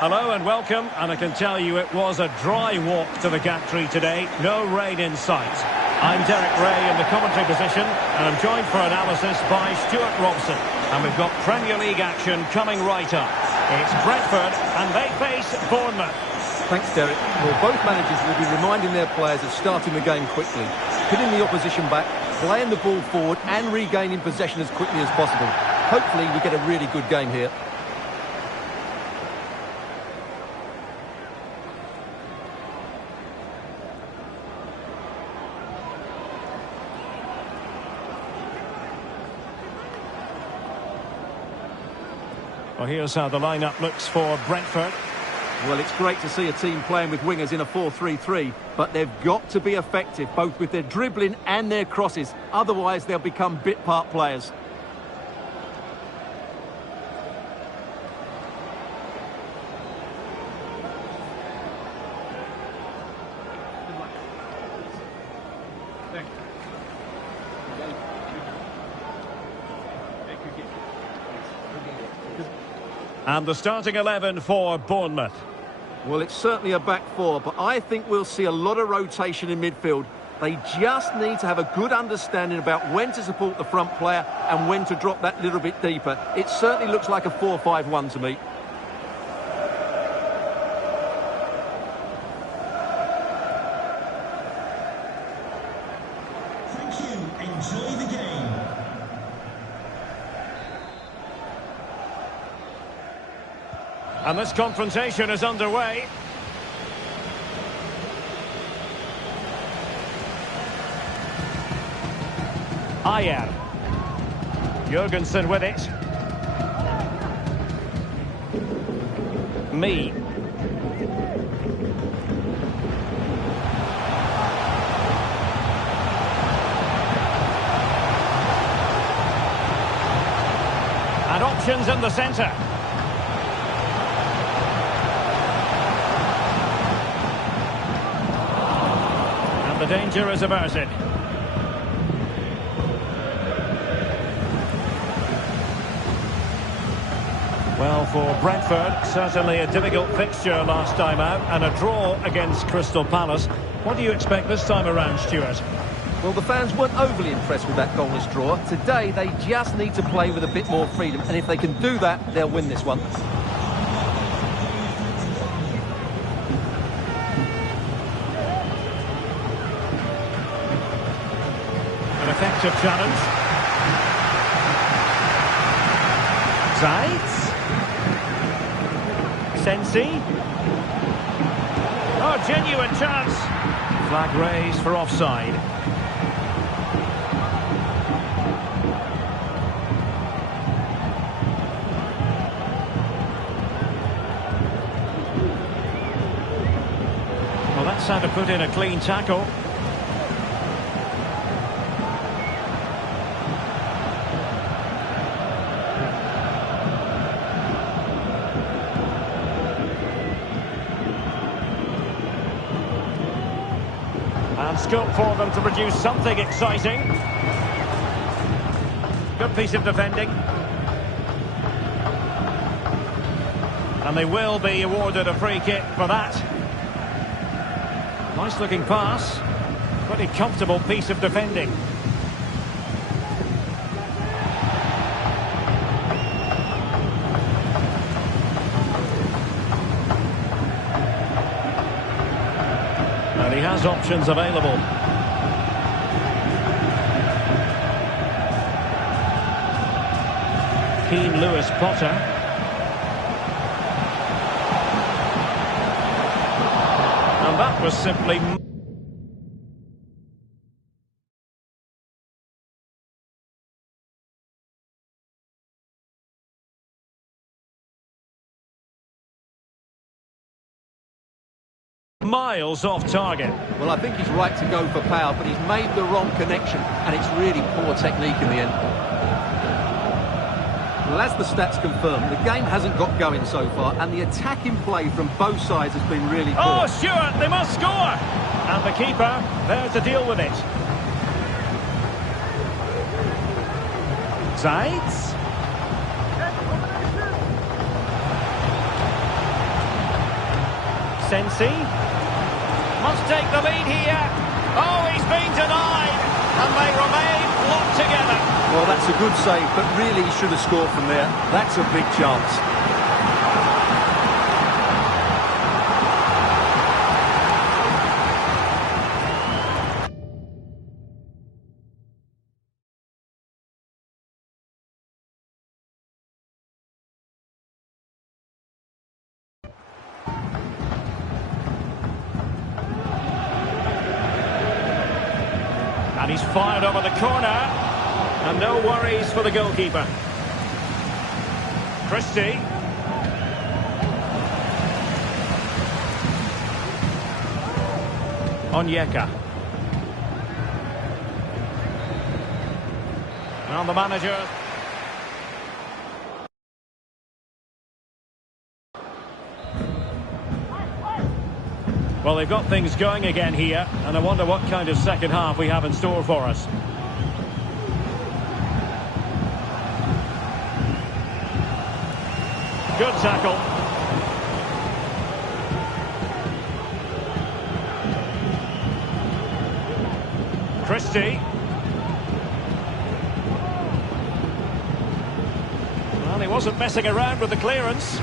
Hello and welcome, and I can tell you it was a dry walk to the gantry today. No rain in sight. I'm Derek Ray in the commentary position, and I'm joined for analysis by Stuart Robson. And we've got Premier League action coming right up. It's Brentford, and they face Bournemouth. Thanks, Derek. Well, both managers will be reminding their players of starting the game quickly, hitting the opposition back, playing the ball forward, and regaining possession as quickly as possible. Hopefully, we get a really good game here. Well, here's how the lineup looks for Brentford. Well, it's great to see a team playing with wingers in a 4-3-3, but they've got to be effective, both with their dribbling and their crosses. Otherwise, they'll become bit-part players. And the starting 11 for Bournemouth. Well, it's certainly a back four, but I think we'll see a lot of rotation in midfield. They just need to have a good understanding about when to support the front player and when to drop that little bit deeper. It certainly looks like a 4-5-1 to me. Thank you. Enjoy the game. And this confrontation is underway. Ayer. Jurgensen with it. Me. And options in the centre. The danger is averted. Well, for Brentford, certainly a difficult fixture last time out, and a draw against Crystal Palace. What do you expect this time around, Stuart? Well, the fans weren't overly impressed with that goalless draw. Today, they just need to play with a bit more freedom, and if they can do that, they'll win this one. Effective challenge. Zaitz. Sensi. Oh, genuine chance. Flag raised for offside. Well, that's how to put in a clean tackle. And scope for them to produce something exciting. Good piece of defending. And they will be awarded a free kick for that. Nice looking pass. Pretty comfortable piece of defending. And he has options available. Keane Lewis Potter. And that was simply... miles off target. Well, I think he's right to go for power, but he's made the wrong connection, and it's really poor technique in the end. Well, as the stats confirm, the game hasn't got going so far, and the attacking play from both sides has been really poor. Oh, Stuart, they must score! And the keeper there to deal with it. Zaitz. Sensi must take the lead here. Oh, he's been denied, and they remain locked together. Well, that's a good save, but really he should have scored from there. That's a big chance. And he's fired over the corner. And no worries for the goalkeeper. Christie. Onyeka. And the manager. Well, they've got things going again here, and I wonder what kind of second half we have in store for us. Good tackle. Christie. Well, he wasn't messing around with the clearance.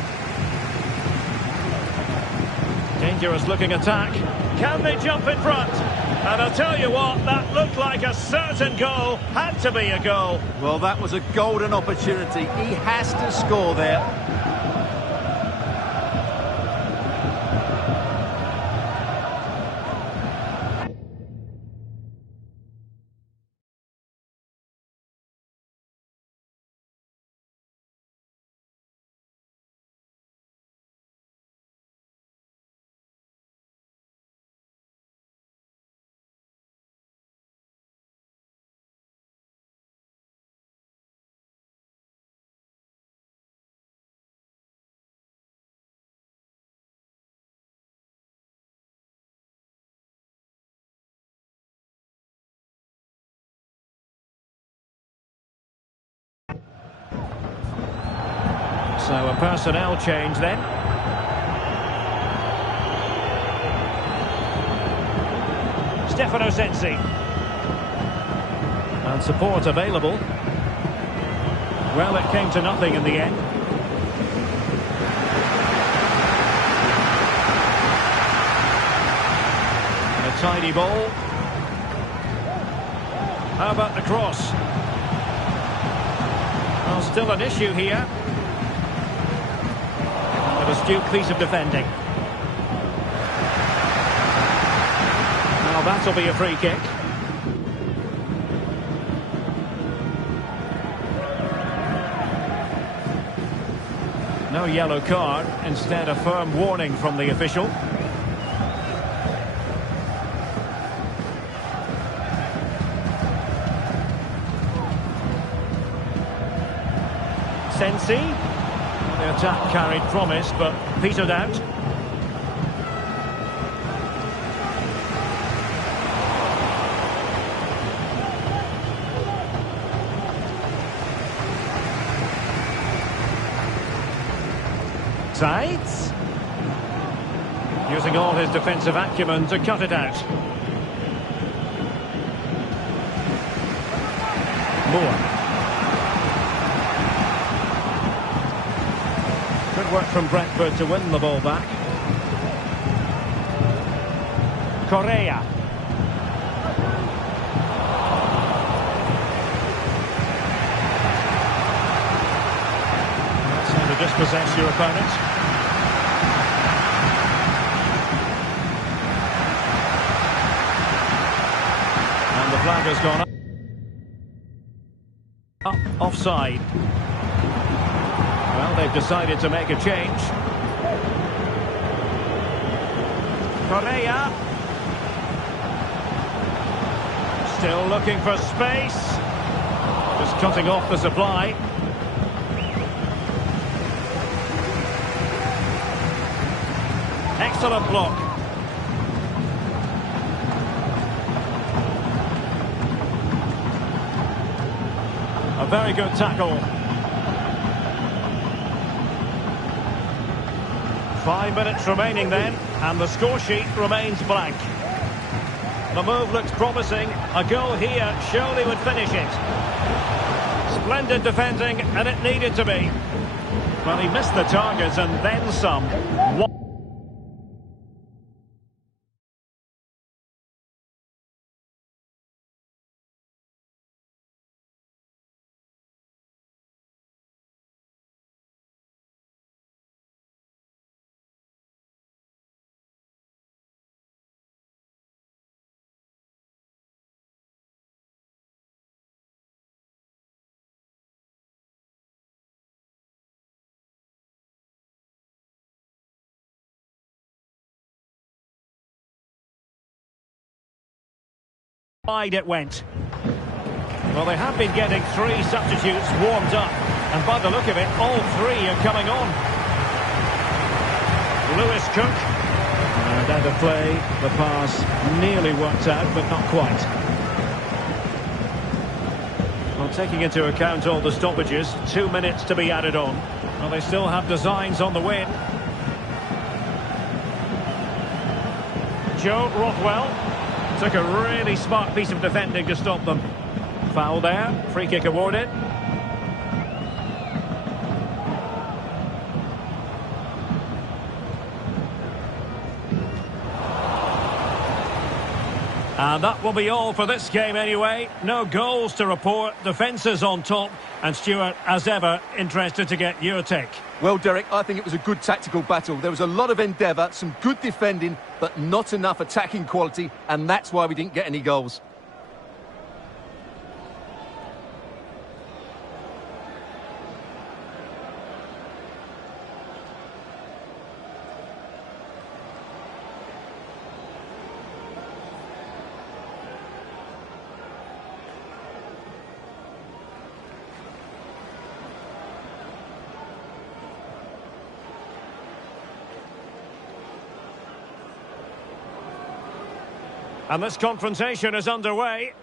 Dangerous looking attack. Can they jump in front? And I'll tell you what, that looked like a certain goal. Had to be a goal. Well, that was a golden opportunity. He has to score there. So a personnel change then. Stefano Sensi. And support available. Well, it came to nothing in the end. A tidy ball. How about the cross? Well, still an issue here. An astute piece of defending. Now that'll be a free kick. No yellow card, instead a firm warning from the official. Sensi. The attack carried promise, but petered out. Sides. Using all his defensive acumen to cut it out. Moore. Good work from Brentford to win the ball back. Correa. That's how to dispossess your opponent. And the flag has gone up. Offside. Well, they've decided to make a change. Correa. Still looking for space. Just cutting off the supply. Excellent block. A very good tackle. 5 minutes remaining then, and the score sheet remains blank. The move looks promising. A goal here surely would finish it. Splendid defending, and it needed to be. Well, he missed the target and then some. Wide it went. Well, they have been getting 3 substitutes warmed up, and by the look of it, all 3 are coming on. Lewis Cook. And out of play, the pass nearly worked out, but not quite. Well, taking into account all the stoppages, 2 minutes to be added on. Well, they still have designs on the win. Joe Rothwell. Took a really smart piece of defending to stop them. Foul there. Free kick awarded. And that will be all for this game anyway. No goals to report. Defences on top. And Stuart, as ever, interested to get your take. Well, Derek, I think it was a good tactical battle. There was a lot of endeavour, some good defending, but not enough attacking quality, and that's why we didn't get any goals. And this confrontation is underway.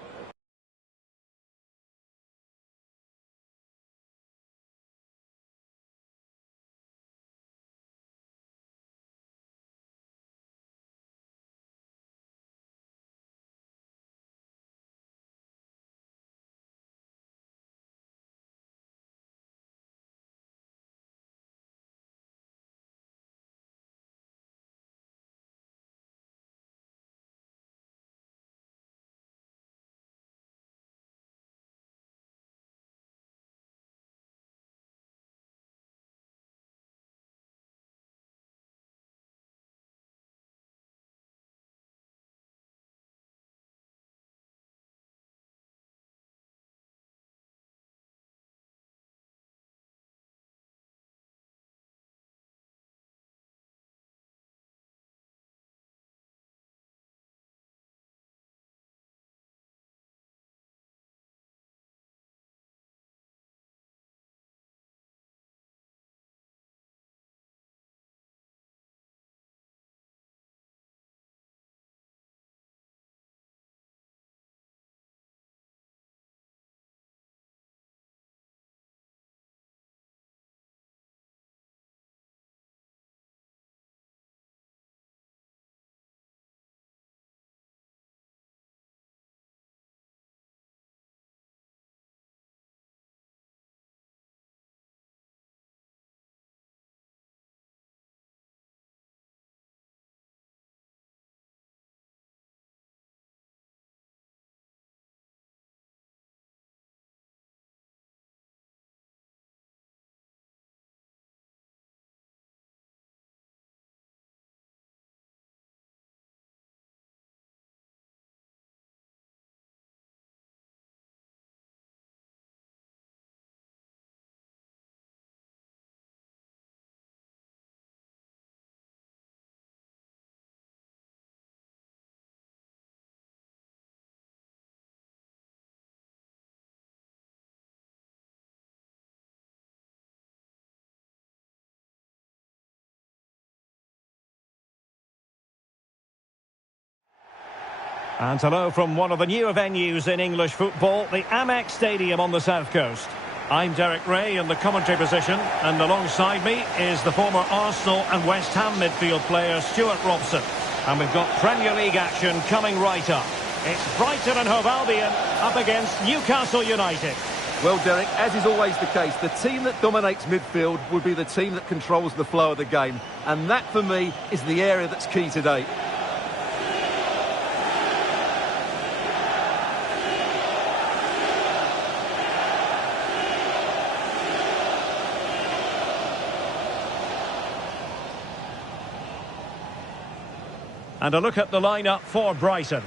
And hello from one of the newer venues in English football, the Amex Stadium on the south coast. I'm Derek Ray in the commentary position, and alongside me is the former Arsenal and West Ham midfield player Stuart Robson. And we've got Premier League action coming right up. It's Brighton and Hove Albion up against Newcastle United. Well, Derek, as is always the case, the team that dominates midfield would be the team that controls the flow of the game. And that, for me, is the area that's key today. And a look at the lineup for Brighton.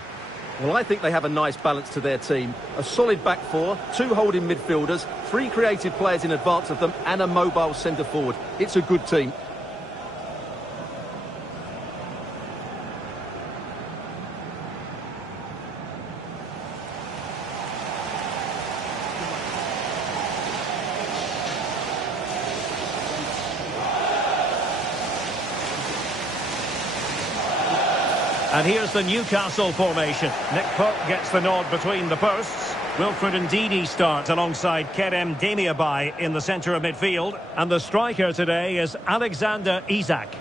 Well, I think they have a nice balance to their team. A solid back four, 2 holding midfielders, 3 creative players in advance of them, and a mobile centre-forward. It's a good team. And here's the Newcastle formation. Nick Pope gets the nod between the posts. Wilfred Ndidi starts alongside Kerem Demirbay in the centre of midfield. And the striker today is Alexander Isak.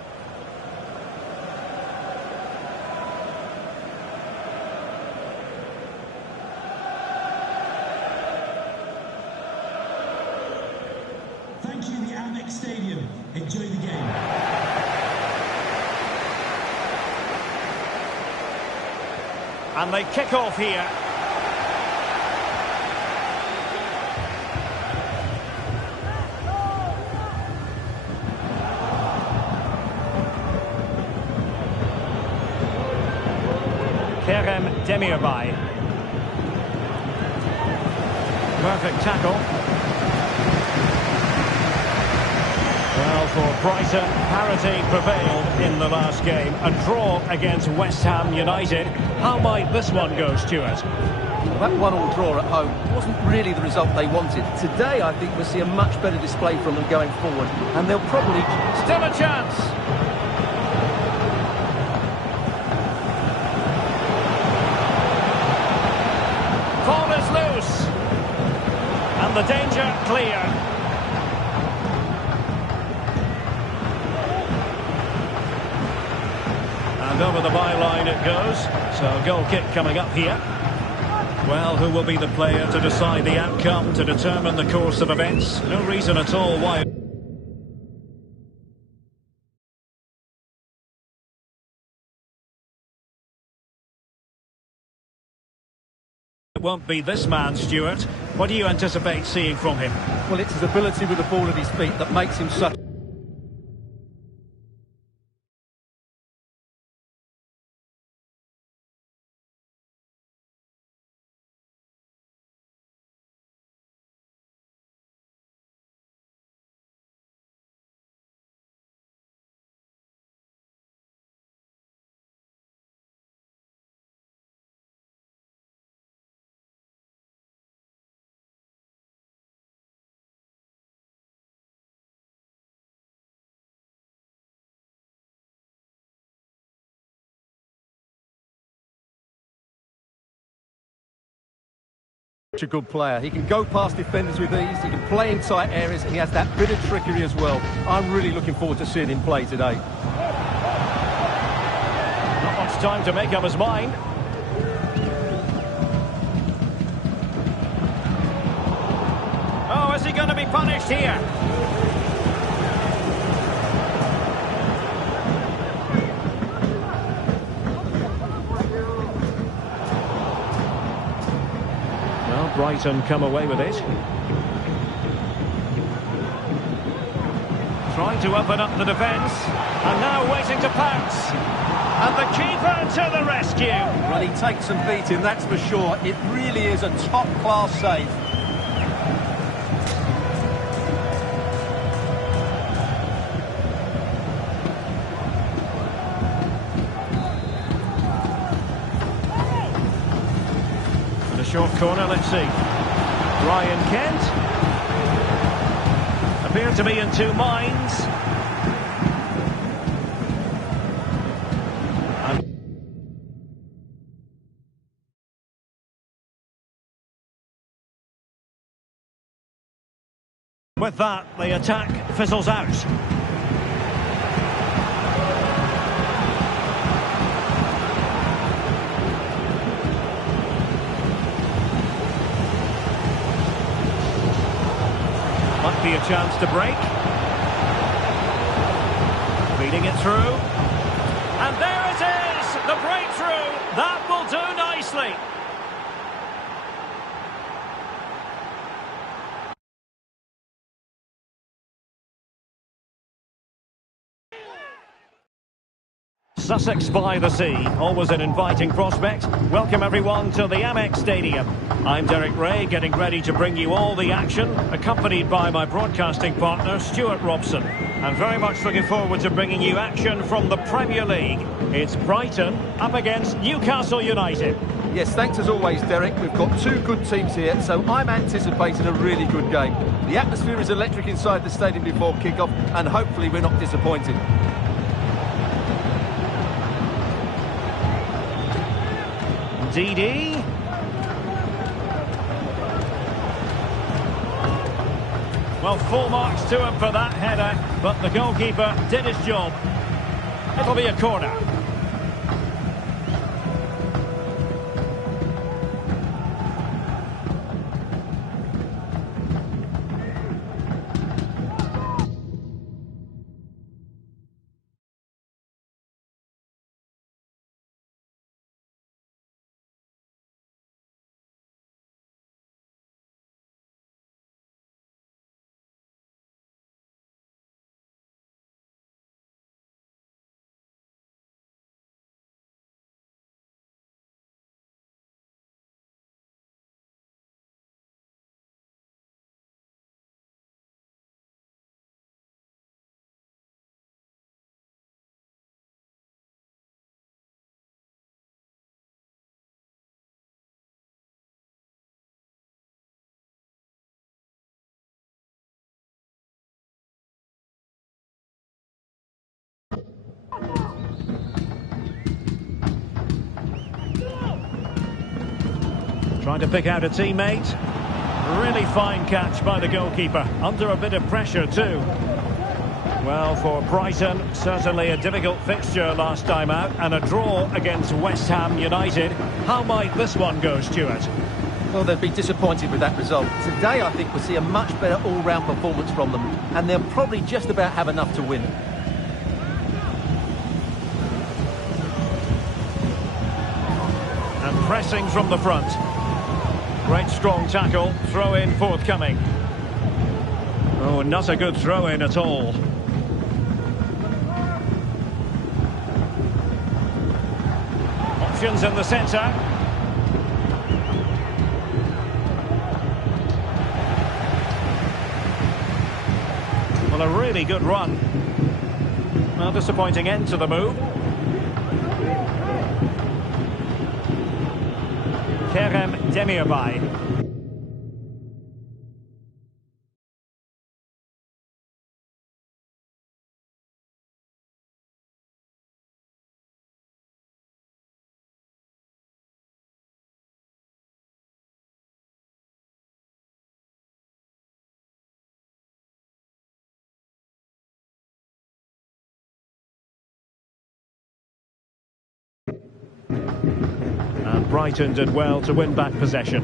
Thank you, the Amex Stadium. Enjoy the game. And they kick off here. Kerem Demirbay. Perfect tackle. Well, for Brighton, parity prevailed in the last game. A draw against West Ham United. How might this one go, Stuart? That 1-1 draw at home wasn't really the result they wanted. Today, I think we'll see a much better display from them going forward. And they'll probably... Still a chance! Ball is loose. And the danger clear. And over the byline it goes. So a goal kick coming up here. Well, who will be the player to decide the outcome, to determine the course of events? No reason at all why it won't be this man, Stuart. What do you anticipate seeing from him? Well, it's his ability with the ball at his feet that makes him such... a good player. He can go past defenders with ease, he can play in tight areas, and he has that bit of trickery as well. I'm really looking forward to seeing him play today. Not much time to make up his mind. Oh, is he going to be punished here? Brighton come away with it. Trying to open up the defence. And now waiting to pounce. And the keeper to the rescue. Well, he takes some beating, that's for sure. It really is a top-class save. Short corner, let's see. Ryan Kent appeared to be in 2 minds. With that, the attack fizzles out. Might be a chance to break. Feeding it through. And there it is! The breakthrough! That will do nicely. Sussex by the sea, always an inviting prospect. Welcome everyone to the Amex Stadium. I'm Derek Ray, getting ready to bring you all the action, accompanied by my broadcasting partner, Stuart Robson. And very much looking forward to bringing you action from the Premier League. It's Brighton up against Newcastle United. Yes, thanks as always, Derek. We've got two good teams here, so I'm anticipating a really good game. The atmosphere is electric inside the stadium before kick-off, and hopefully we're not disappointed. DD. Well, full marks to him for that header, but the goalkeeper did his job. It'll be a corner. Trying to pick out a teammate. Really fine catch by the goalkeeper. Under a bit of pressure too. Well, for Brighton, certainly a difficult fixture last time out, and a draw against West Ham United. How might this one go, Stuart? Well, they'll be disappointed with that result. Today, I think we'll see a much better all-round performance from them, and they'll probably just about have enough to win. And pressing from the front. Great strong tackle, throw-in forthcoming. Oh, not a good throw-in at all. Options in the centre. Well, a really good run. Well, disappointing end to the move. Kerem Demirbay. And Brighton did well to win back possession.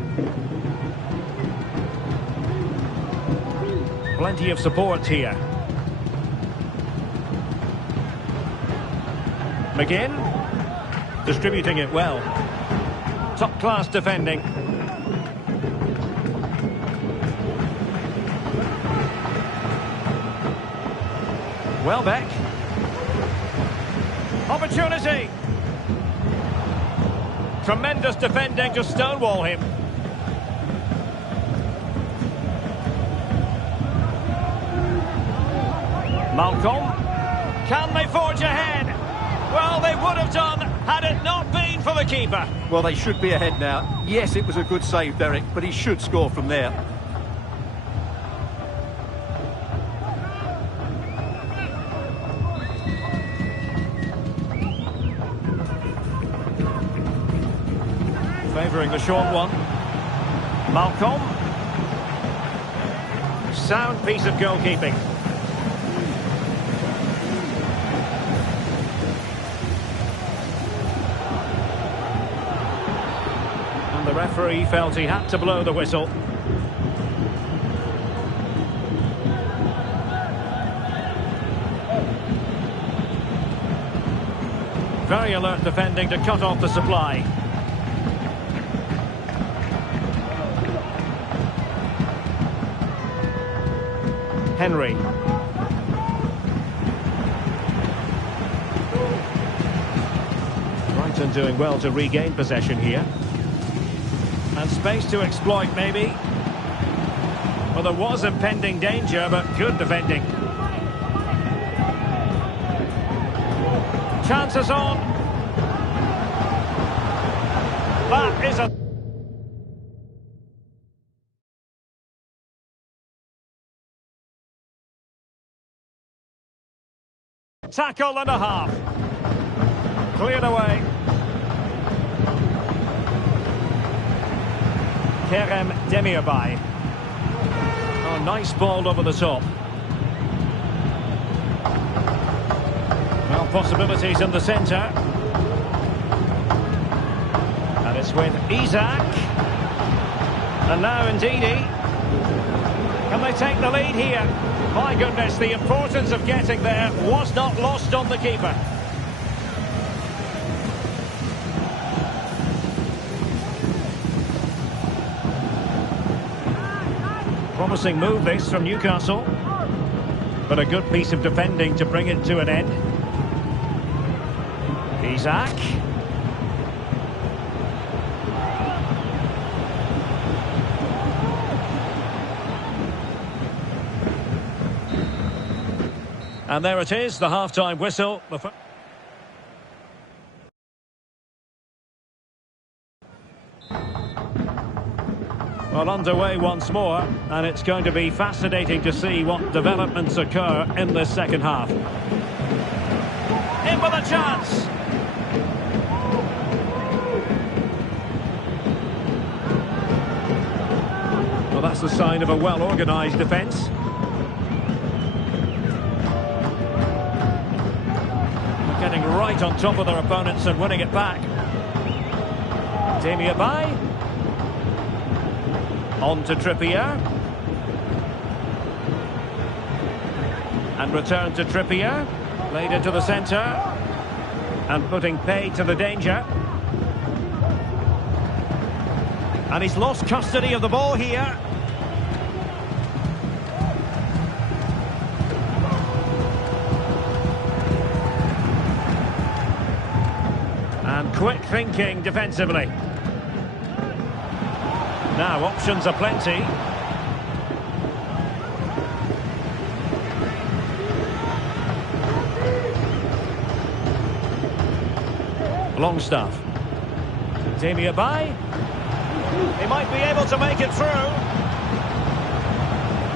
Plenty of support here. McGinn distributing it well. Top class defending. Welbeck. Opportunity. Tremendous defending to stonewall him. Malcolm. Can they forge ahead? Well, they would have done had it not been for the keeper. Well, they should be ahead now. Yes, it was a good save, Derek, but he should score from there. Favouring the short one. Malcolm. Sound piece of goalkeeping. And the referee felt he had to blow the whistle. Very alert defending to cut off the supply. Henry. Brighton doing well to regain possession here. And space to exploit, maybe. Well, there was impending danger, but good defending. Chances on. That is a... tackle and a half. Cleared away. Kerem Demirbay. Oh, nice ball over the top. Well, possibilities in the centre. And it's with Isak. And now Ndidi. Can they take the lead here? My goodness, the importance of getting there was not lost on the keeper. Promising move this from Newcastle. But a good piece of defending to bring it to an end. Isak. And there it is, the half-time whistle. Well, underway once more, and it's going to be fascinating to see what developments occur in this second half. In with a chance! Well, that's the sign of a well-organised defence. Getting right on top of their opponents and winning it back. Demirbay. On to Trippier. And return to Trippier. Played into the centre. And putting pay to the danger. And he's lost custody of the ball here. And quick thinking defensively. Now options are plenty. Longstaff. Demirbay. He might be able to make it through.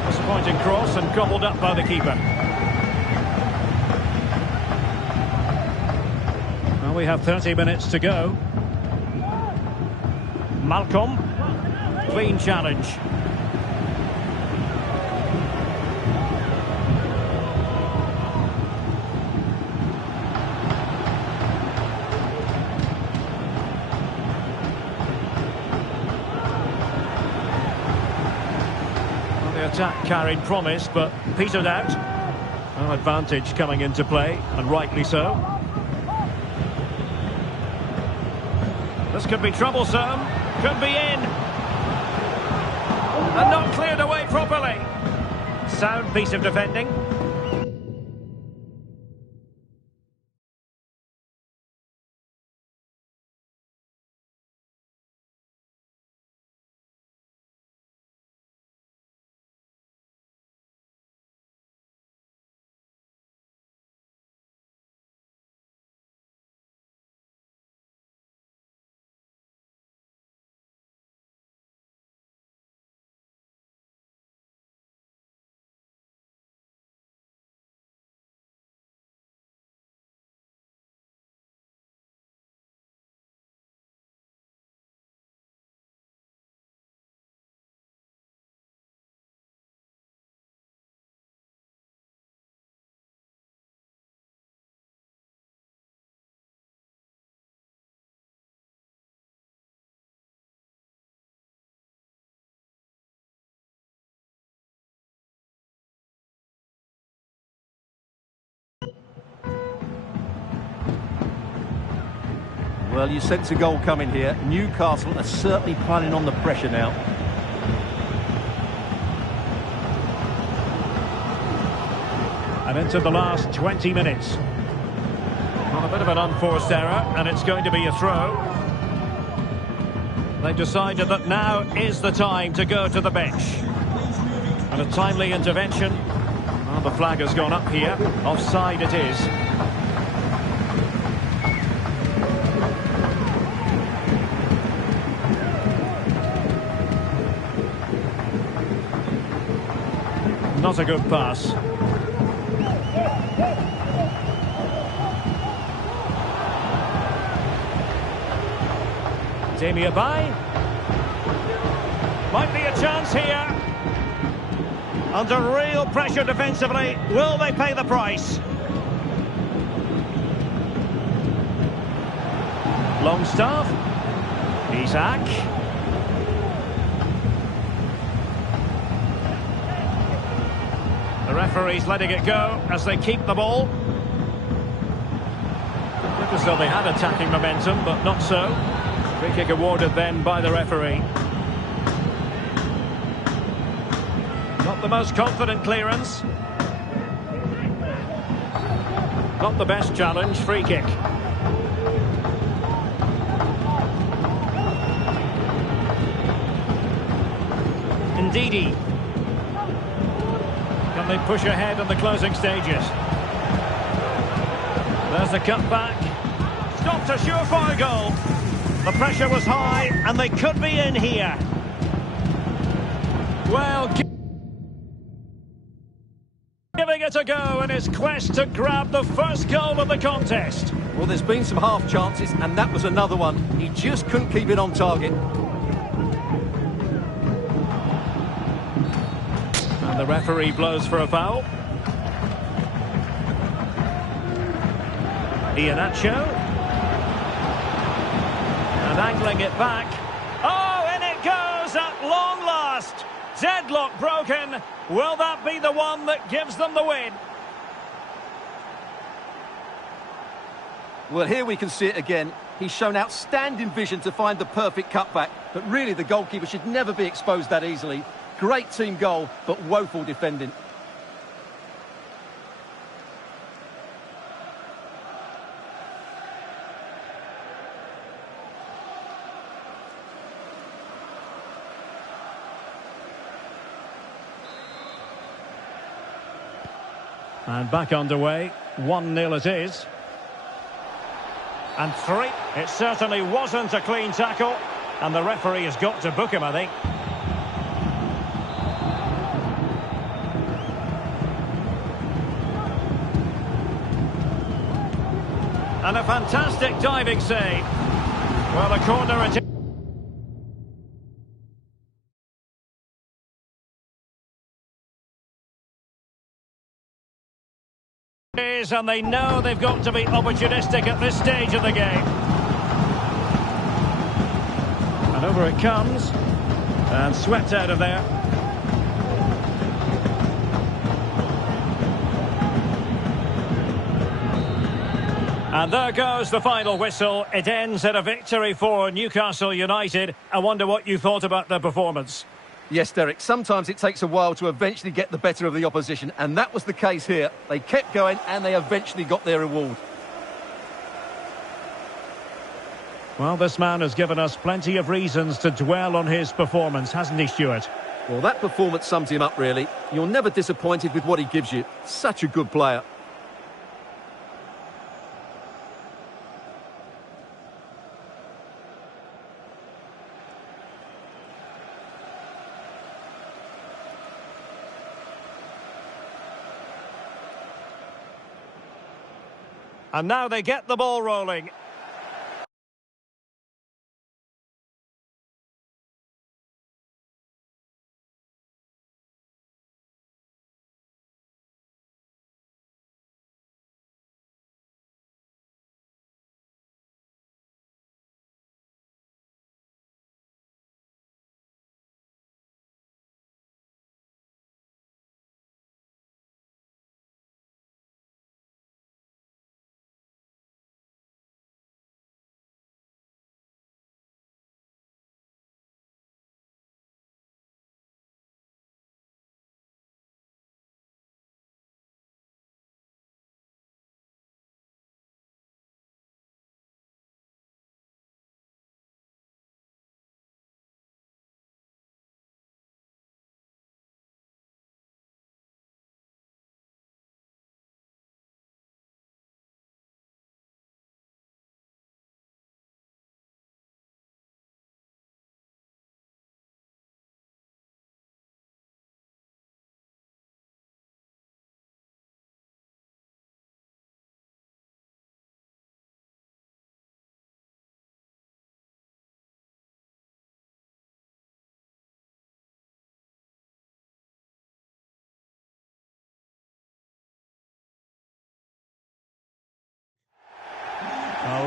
Disappointing cross and gobbled up by the keeper. Well, we have 30 minutes to go. Malcolm. Clean challenge. Well, the attack carried promise, but petered out. An advantage coming into play, and rightly so. This could be troublesome. Could be in. And not cleared away properly. Sound piece of defending. Well, you sense a goal coming here. Newcastle are certainly piling on the pressure now. And into the last 20 minutes. Well, a bit of an unforced error, and it's going to be a throw. They've decided that now is the time to go to the bench. And a timely intervention. Well, the flag has gone up here. Offside it is. Not a good pass. Demi Abai. Might be a chance here. Under real pressure defensively. Will they pay the price? Longstaff. Isak. The referee's letting it go as they keep the ball. Looked as though they had attacking momentum, but not so. Free kick awarded then by the referee. Not the most confident clearance. Not the best challenge, free kick. Ndidi. Can they push ahead in the closing stages? There's the cutback. Stopped a surefire goal. The pressure was high, and they could be in here. Well, giving it a go in his quest to grab the first goal of the contest. Well, there's been some half chances, and that was another one. He just couldn't keep it on target. And the referee blows for a foul. Iheanacho. And angling it back. Oh, in it goes at long last. Deadlock broken. Will that be the one that gives them the win? Well, here we can see it again. He's shown outstanding vision to find the perfect cutback. But really, the goalkeeper should never be exposed that easily. Great team goal, but woeful defending. And back underway. 1-0 it is. And 3. It certainly wasn't a clean tackle. And the referee has got to book him, I think. And a fantastic diving save. Well, a corner it is, and they know they've got to be opportunistic at this stage of the game. And over it comes. And swept out of there. And there goes the final whistle. It ends at a victory for Newcastle United. I wonder what you thought about their performance. Yes, Derek, sometimes it takes a while to eventually get the better of the opposition, and that was the case here. They kept going, and they eventually got their reward. Well, this man has given us plenty of reasons to dwell on his performance, hasn't he, Stuart? Well, that performance sums him up, really. You're never disappointed with what he gives you. Such a good player. And now they get the ball rolling.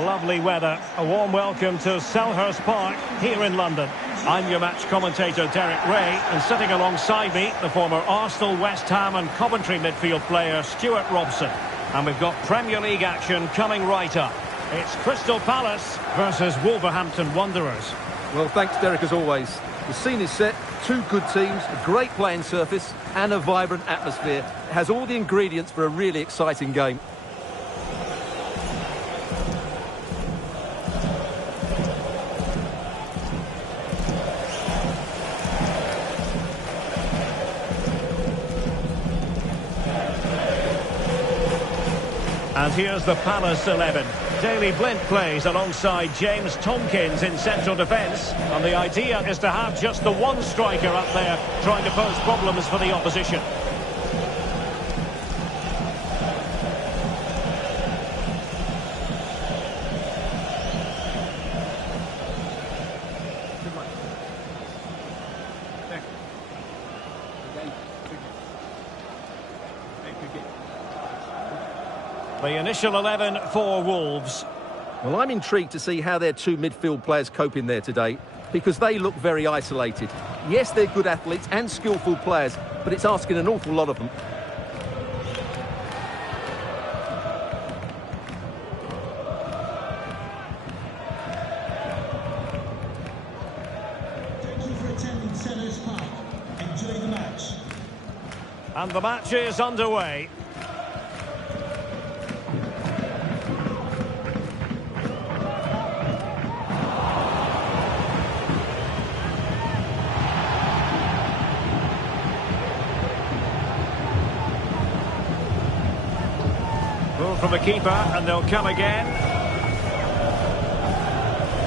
lovely weather. A warm welcome to Selhurst Park here in London. I'm your match commentator Derek Ray, and sitting alongside me, the former Arsenal, West Ham and Coventry midfield player Stuart Robson. And we've got Premier League action coming right up. It's Crystal Palace versus Wolverhampton Wanderers. Well, thanks, Derek, as always. The scene is set, two good teams, a great playing surface and a vibrant atmosphere. It has all the ingredients for a really exciting game. And here's the Palace 11. Daley Blind plays alongside James Tompkins in central defence. And the idea is to have just the one striker up there trying to pose problems for the opposition. The initial 11 for Wolves. Well, I'm intrigued to see how their two midfield players cope in there today, because they look very isolated. Yes, they're good athletes and skillful players, but it's asking an awful lot of them. Thank you for attending Selhurst Park. Enjoy the match. And the match is underway. From the keeper, and they'll come again.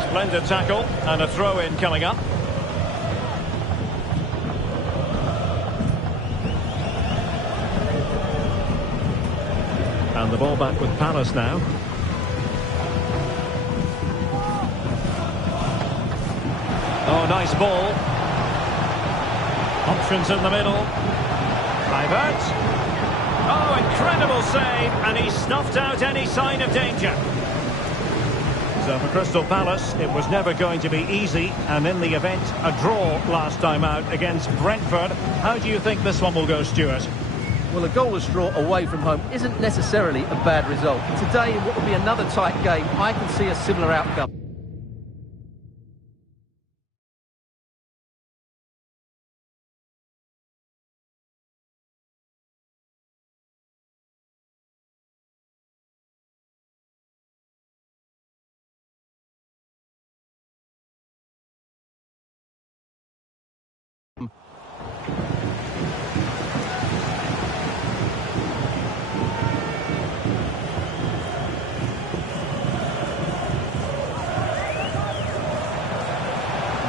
Splendid tackle, and a throw-in coming up. And the ball back with Palace now. Oh, nice ball. Options in the middle. Divert. Oh, incredible save, and he snuffed out any sign of danger. So for Crystal Palace, it was never going to be easy, and in the event, a draw last time out against Brentford. How do you think this one will go, Stuart? Well, a goalless draw away from home isn't necessarily a bad result. Today, in what will be another tight game, I can see a similar outcome.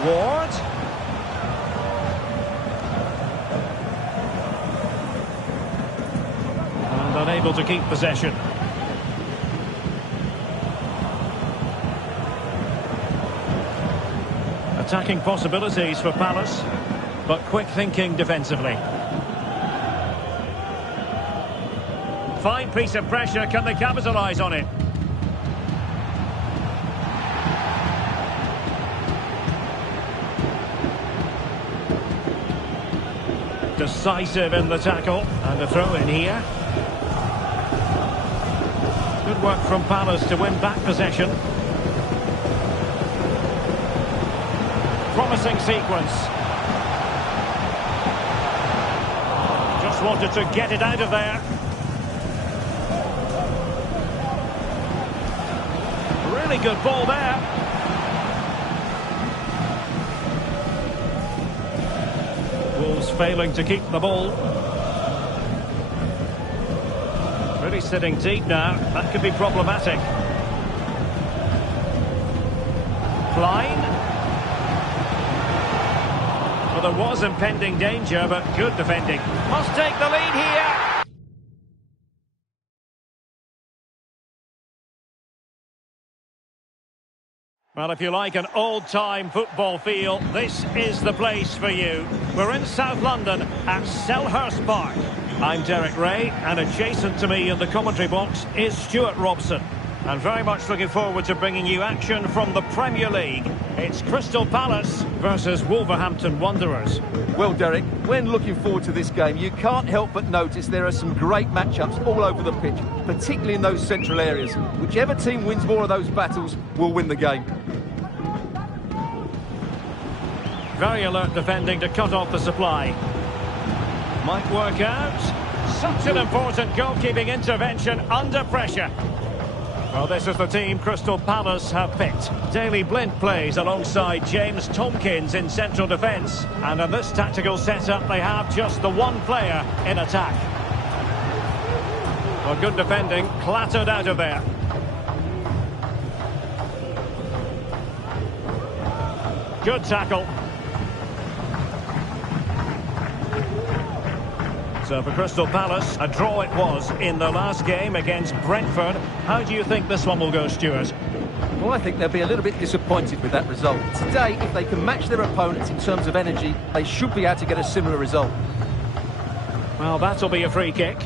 Ward. And unable to keep possession. Attacking possibilities for Palace, but quick thinking defensively. Fine piece of pressure, can they capitalise on it? Decisive in the tackle, and a throw in here. Good work from Palace to win back possession. Promising sequence. Just wanted to get it out of there. Really good ball there. Wolves failing to keep the ball. Really sitting deep now. That could be problematic. Klein. Well, there was impending danger, but good defending. Must take the lead here. Well, if you like an old-time football feel, this is the place for you. We're in South London at Selhurst Park. I'm Derek Ray, and adjacent to me in the commentary box is Stuart Robson. And very much looking forward to bringing you action from the Premier League. It's Crystal Palace versus Wolverhampton Wanderers. Well, Derek, when looking forward to this game, you can't help but notice there are some great matchups all over the pitch, particularly in those central areas. Whichever team wins more of those battles will win the game. Very alert defending to cut off the supply. Might work out. Such an important goalkeeping intervention under pressure. Well, this is the team Crystal Palace have picked. Daley Blind plays alongside James Tomkins in central defence. And in this tactical setup, they have just the one player in attack. Well, good defending, clattered out of there. Good tackle. So for Crystal Palace, a draw it was in the last game against Brentford. How do you think this one will go, Stuart? Well, I think they'll be a little bit disappointed with that result. Today, if they can match their opponents in terms of energy, they should be able to get a similar result. Well, that'll be a free kick.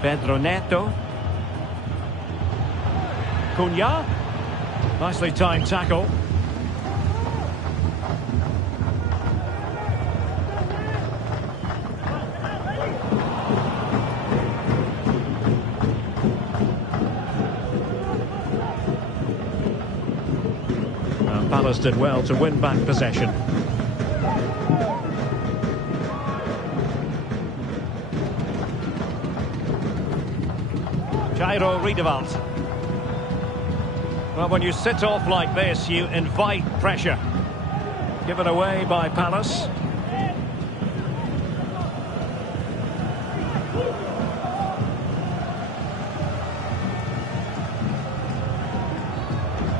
Pedro Neto. Cunha. Nicely timed tackle. Palace did well to win back possession. Jairo Riedewald. Well, when you sit off like this, you invite pressure. Given away by Palace.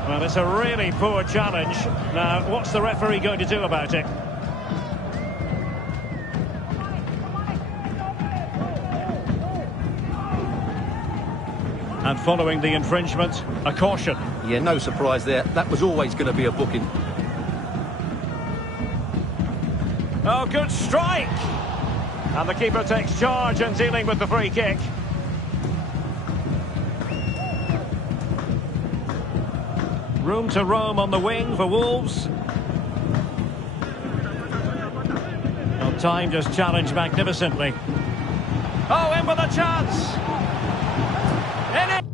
Well, it's a really poor challenge. Now, what's the referee going to do about it? And following the infringement, a caution. Yeah, no surprise there. That was always going to be a booking. Oh, good strike! And the keeper takes charge in dealing with the free kick. Room to roam on the wing for Wolves. Well, time just challenged magnificently. Oh, in with a chance! In it!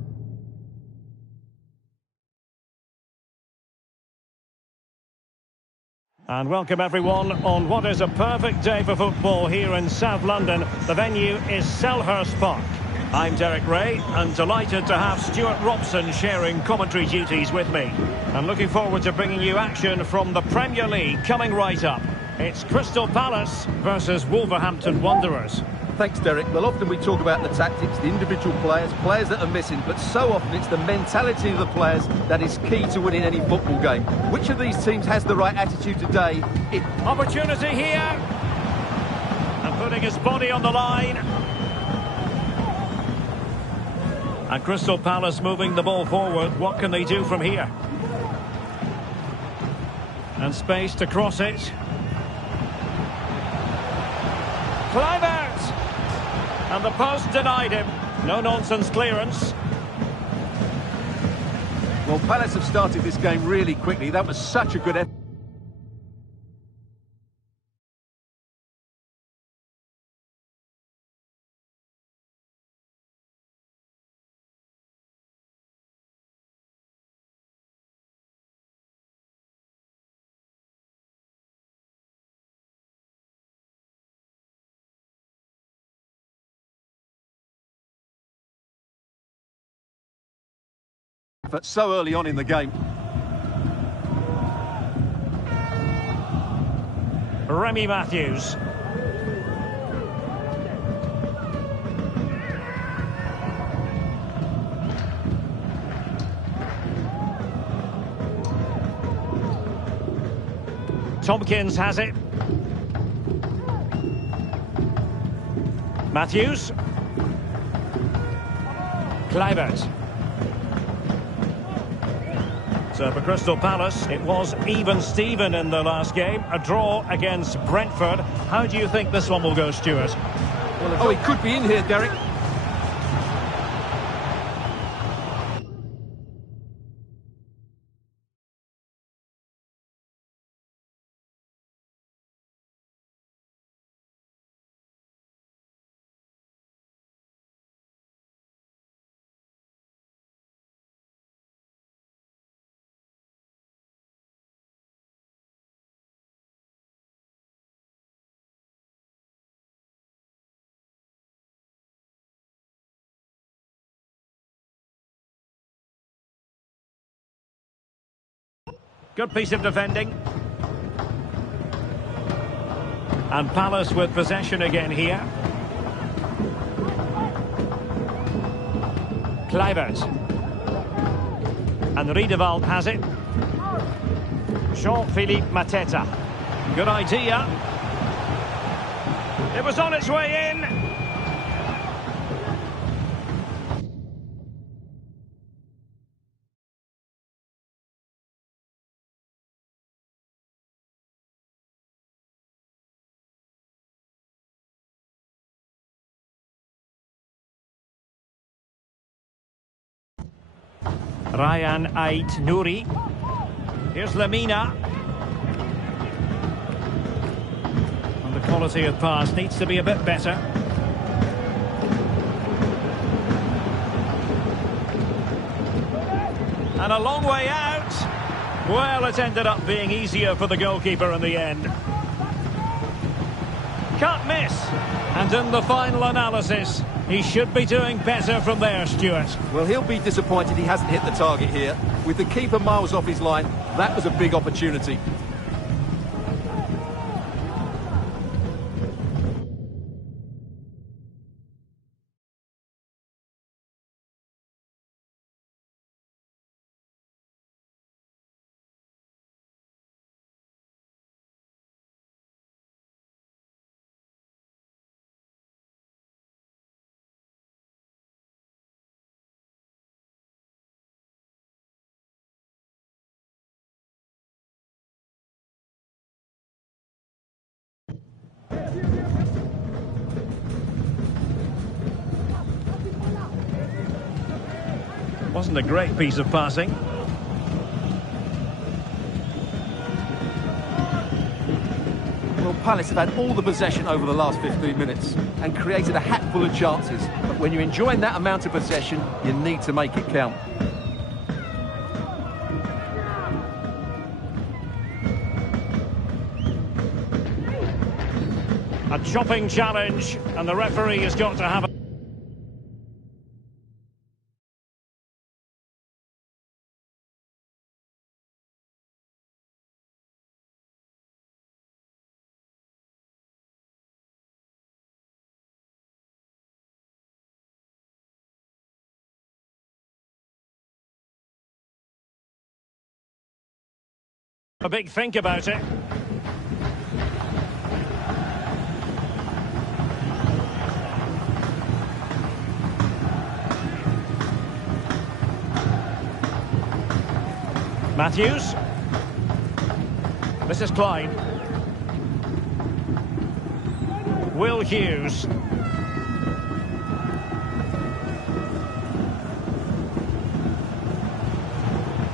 And welcome everyone on what is a perfect day for football here in South London. The venue is Selhurst Park. I'm Derek Ray and delighted to have Stuart Robson sharing commentary duties with me. I'm looking forward to bringing you action from the Premier League coming right up. It's Crystal Palace versus Wolverhampton Wanderers. Thanks, Derek. Well, often we talk about the tactics, the individual players that are missing, but so often it's the mentality of the players that is key to winning any football game. Which of these teams has the right attitude today? Opportunity here. And putting his body on the line. And Crystal Palace moving the ball forward. What can they do from here? And space to cross it. Kluivert! And the post denied him. No-nonsense clearance. Well, Palace have started this game really quickly. That was such a good effort. But so early on in the game. Remy Matthews. Tomkins has it. Matthews. Kluivert. So for Crystal Palace, it was even-steven in the last game. A draw against Brentford. How do you think this one will go, Stuart? Oh, he could be in here, Derek. Good piece of defending. And Palace with possession again here. Kluivert. And Riedewald has it. Jean-Philippe Mateta. Good idea. It was on its way in. Ryan Ait Nouri. Here's Lamina. And the quality of pass needs to be a bit better. And a long way out. Well, it ended up being easier for the goalkeeper in the end. Can't miss. And in the final analysis, he should be doing better from there, Stuart. Well, he'll be disappointed he hasn't hit the target here. With the keeper miles off his line, that was a big opportunity. Wasn't a great piece of passing. Well, Palace have had all the possession over the last 15 minutes and created a hatful of chances. But when you're enjoying that amount of possession, you need to make it count. A chopping challenge, and the referee has got to have a... a big think about it. Matthews. This is Klein. Will Hughes.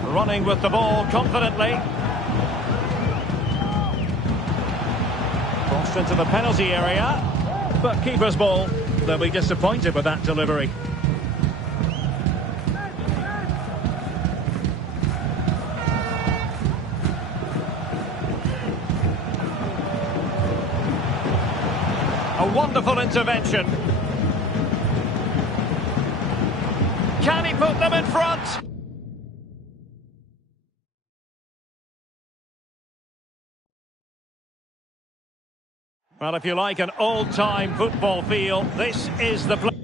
Running with the ball confidently. Crossed into the penalty area. But keeper's ball. They'll be disappointed with that delivery. A wonderful intervention. Can he put them in front? Well, if you like an old-time football feel, this is the place.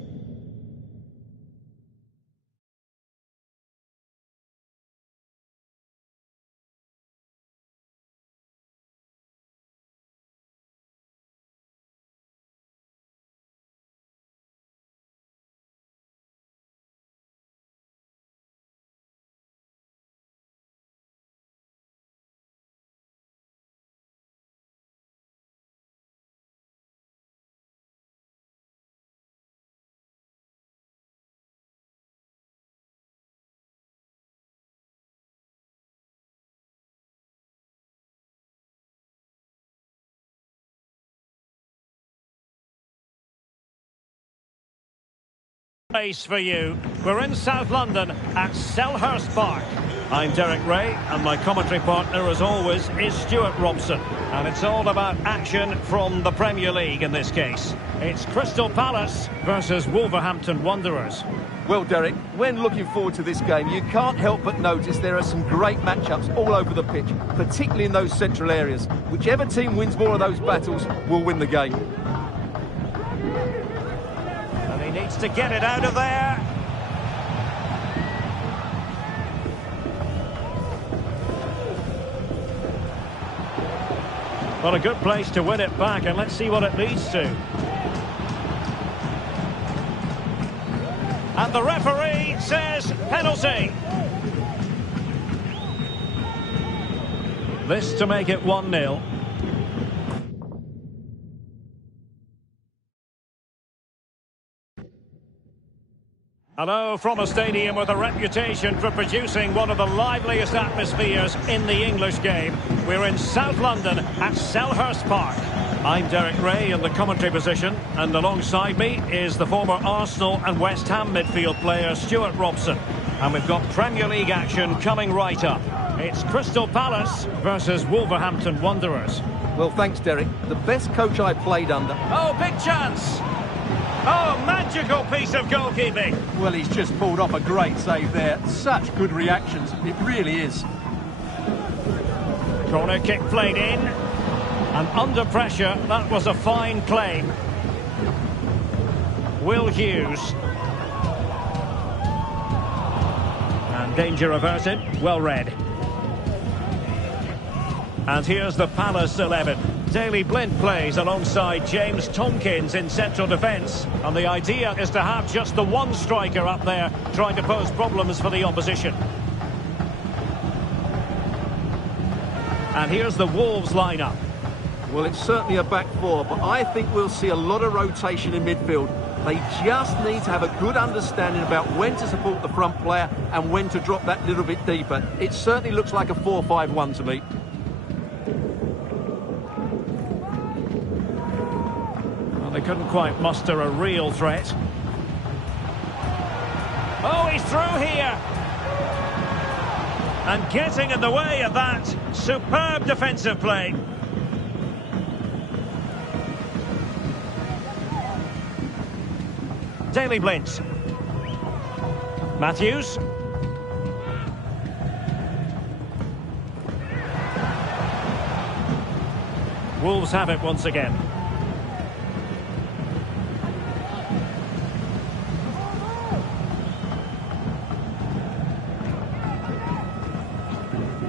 Place for you. We're in South London at Selhurst Park. I'm Derek Ray, and my commentary partner, as always, is Stuart Robson. And it's all about action from the Premier League in this case. It's Crystal Palace versus Wolverhampton Wanderers. Well, Derek, when looking forward to this game, you can't help but notice there are some great matchups all over the pitch, particularly in those central areas. Whichever team wins more of those battles will win the game. And he needs to get it out of there. Well, a good place to win it back, and let's see what it leads to. And the referee says penalty. This to make it 1-0. Hello from a stadium with a reputation for producing one of the liveliest atmospheres in the English game. We're in South London at Selhurst Park. I'm Derek Ray in the commentary position, and alongside me is the former Arsenal and West Ham midfield player Stuart Robson. And we've got Premier League action coming right up. It's Crystal Palace versus Wolverhampton Wanderers. Well, thanks, Derek. The best coach I played under. Oh, big chance! Oh, magical piece of goalkeeping. Well, he's just pulled off a great save there. Such good reactions. It really is. Corner kick played in. And under pressure, that was a fine claim. Will Hughes. And danger averted. Well read. And here's the Palace 11. Daley Blind plays alongside James Tomkins in central defence. And the idea is to have just the one striker up there trying to pose problems for the opposition. And here's the Wolves lineup. Well, it's certainly a back four, but I think we'll see a lot of rotation in midfield. They just need to have a good understanding about when to support the front player and when to drop that little bit deeper. It certainly looks like a 4-5-1 to me. They couldn't quite muster a real threat. Oh, he's through here. And getting in the way of that. Superb defensive play. Daley Blind. Matthews. Wolves have it once again.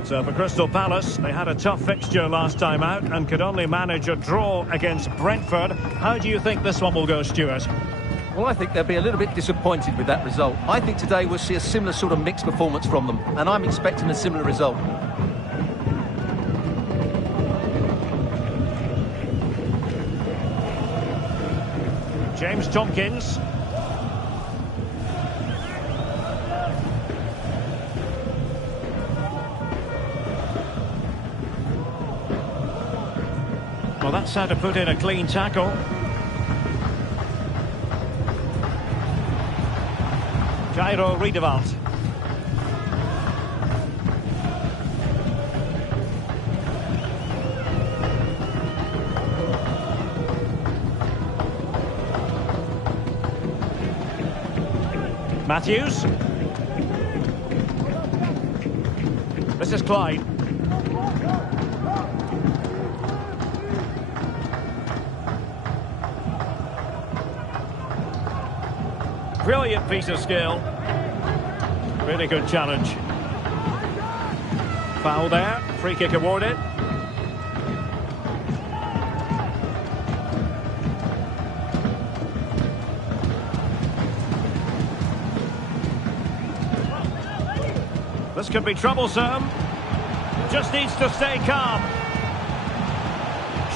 So for Crystal Palace, they had a tough fixture last time out and could only manage a draw against Brentford. How do you think this one will go, Stuart? Well, I think they'll be a little bit disappointed with that result. I think today we'll see a similar sort of mixed performance from them, and I'm expecting a similar result. James Tomkins. Well, that's how to put in a clean tackle. Jairo Riedewald. Matthews. This is Clyde. Brilliant piece of skill. Really good challenge. Foul there. Free kick awarded. This could be troublesome. Just needs to stay calm.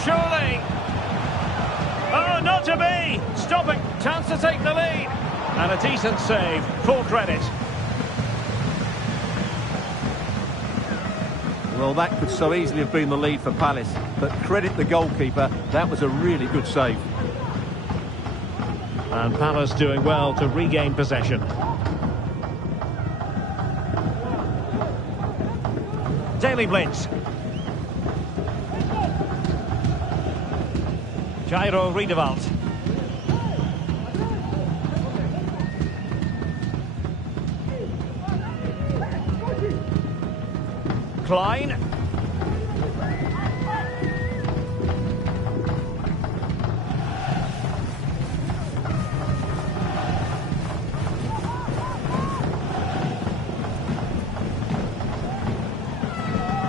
Surely. Oh, not to be. Stopping. Chance to take the lead. And a decent save. Full credit. Well, that could so easily have been the lead for Palace. But credit the goalkeeper. That was a really good save. And Palace doing well to regain possession. Daily Blitz. Jairo Riedewald. Klein.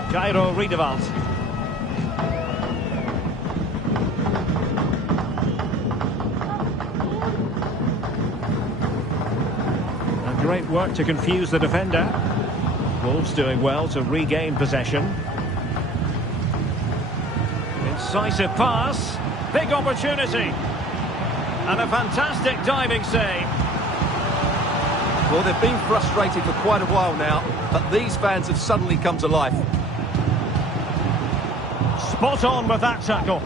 Jairo Riedewald. And great work to confuse the defender. Wolves doing well to regain possession. Incisive pass. Big opportunity. And a fantastic diving save. Well, they've been frustrated for quite a while now, but these fans have suddenly come to life. Spot on with that tackle.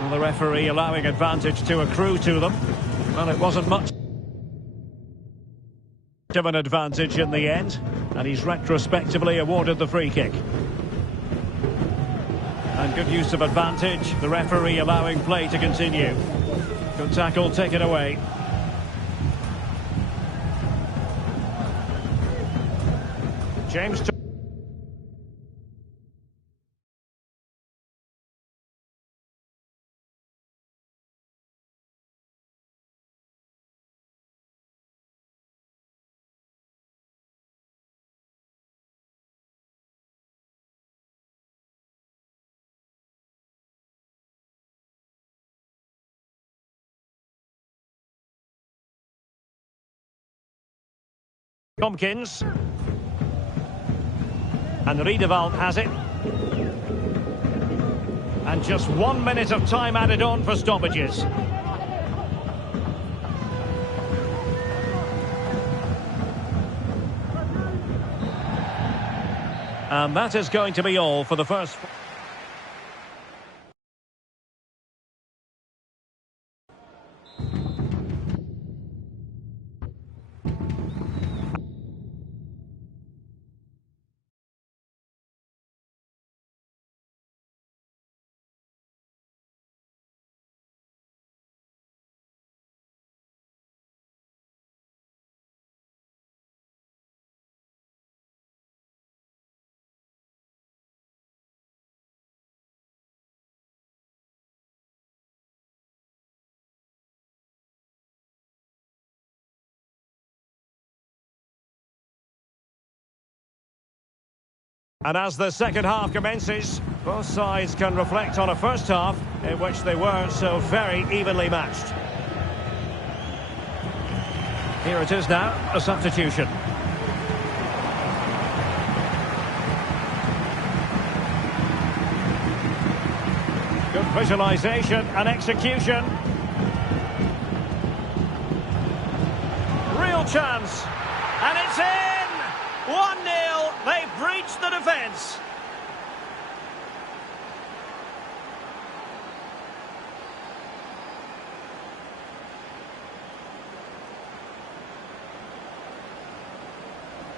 Well, the referee allowing advantage to accrue to them. Well, it wasn't much of an advantage in the end, and he's retrospectively awarded the free kick. And good use of advantage, the referee allowing play to continue. Good tackle taken away. James. Tompkins. And Riedewald has it. And just 1 minute of time added on for stoppages. And that is going to be all for the first. And as the second half commences, both sides can reflect on a first half in which they were so very evenly matched. Here it is now, a substitution. Good visualisation and execution. Real chance. And it's in! 1-0, they've breached the defence.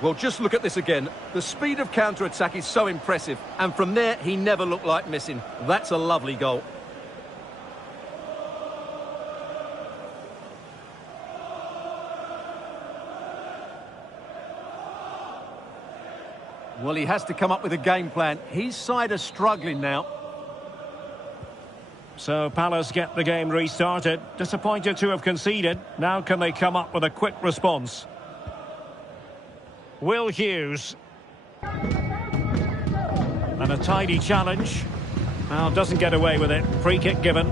Well, just look at this again. The speed of counter-attack is so impressive, and from there, he never looked like missing. That's a lovely goal. Well, he has to come up with a game plan. His side are struggling now. So Palace get the game restarted. Disappointed to have conceded. Now can they come up with a quick response? Will Hughes. And a tidy challenge. Now doesn't get away with it. Free kick given.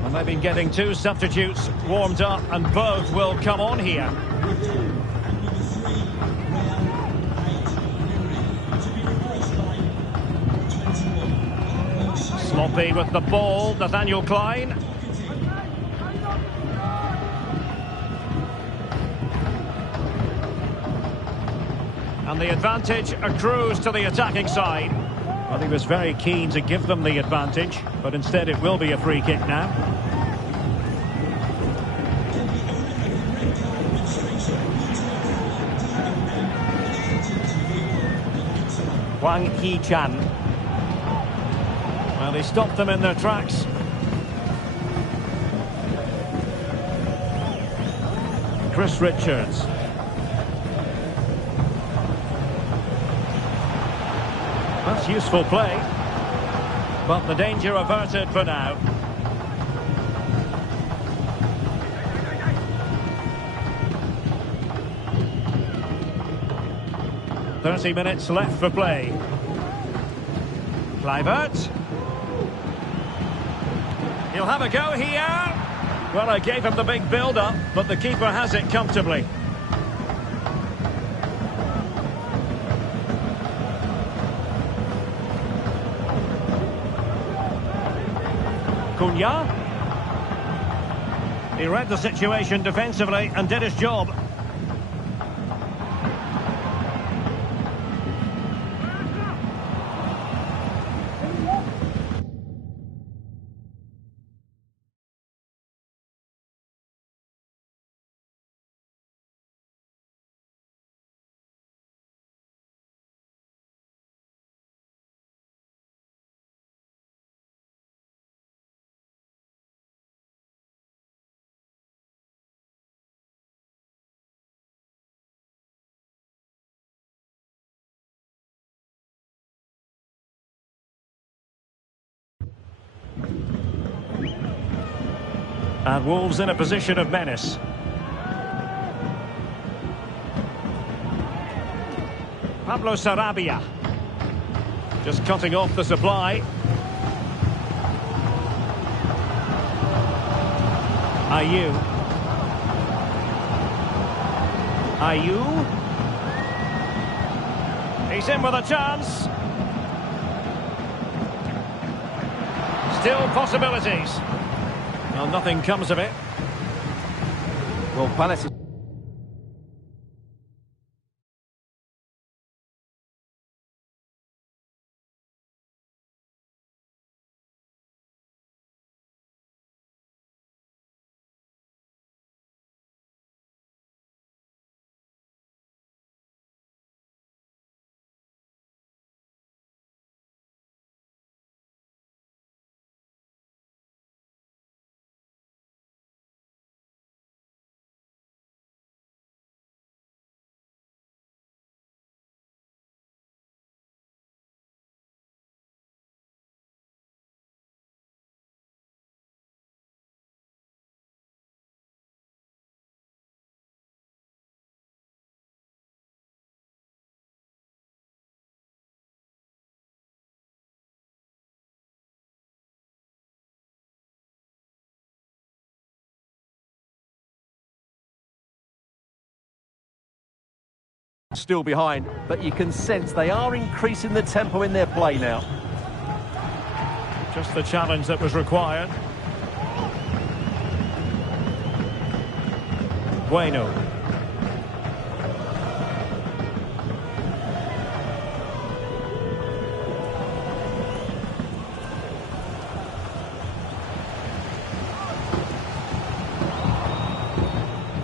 And they've been getting two substitutes warmed up, and both will come on here. Sloppy with the ball, Nathaniel Klein. And the advantage accrues to the attacking side. Well, he was very keen to give them the advantage, but instead it will be a free kick now. Wang Hee-chan. Well, he stopped them in their tracks. Chris Richards. That's useful play. But the danger averted for now. "30 minutes left for play. Kluivert. He'll have a go here. Well, I gave him the big build-up, but the keeper has it comfortably. Cunha. He read the situation defensively and did his job. And Wolves in a position of menace. Pablo Sarabia. Just cutting off the supply. Ayew. He's in with a chance. Still possibilities. Well, nothing comes of it. Well, Palace is... still behind, but you can sense they are increasing the tempo in their play now. Just the challenge that was required. Bueno.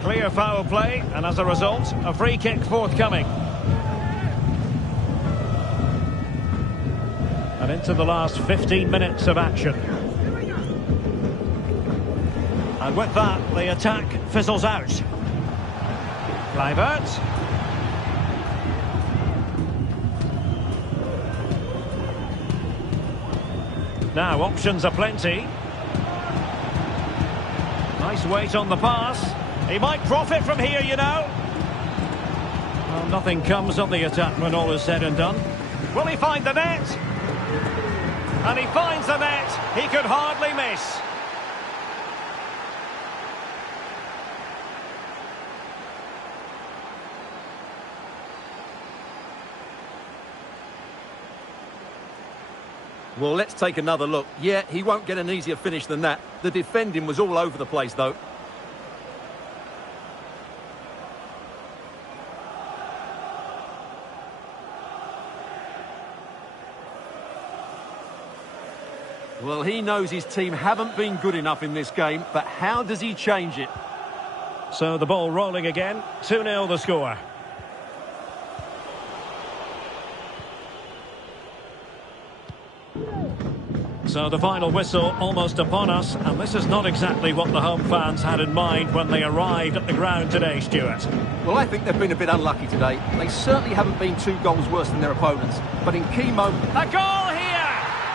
Clear foul play, and as a result, a free kick forthcoming. And into the last 15 minutes of action. And with that, the attack fizzles out. Kluivert. Now, options are plenty. Nice weight on the pass. He might profit from here, you know. Well, nothing comes of the attack when all is said and done. Will he find the net? And he finds the net. He could hardly miss. Well, let's take another look. Yeah, he won't get an easier finish than that. The defending was all over the place, though. Well, he knows his team haven't been good enough in this game, but how does he change it? So the ball rolling again. 2-0 the score. So the final whistle almost upon us, and this is not exactly what the home fans had in mind when they arrived at the ground today, Stuart. Well, I think they've been a bit unlucky today. They certainly haven't been 2 goals worse than their opponents, but in key moments... A goal here!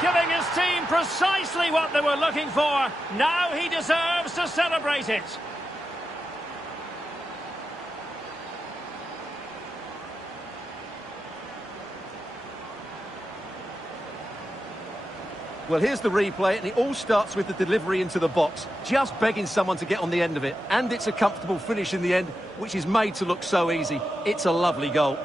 Giving his team precisely what they were looking for. Now he deserves to celebrate it. Well, here's the replay, and it all starts with the delivery into the box. Just begging someone to get on the end of it. And it's a comfortable finish in the end, which is made to look so easy. It's a lovely goal.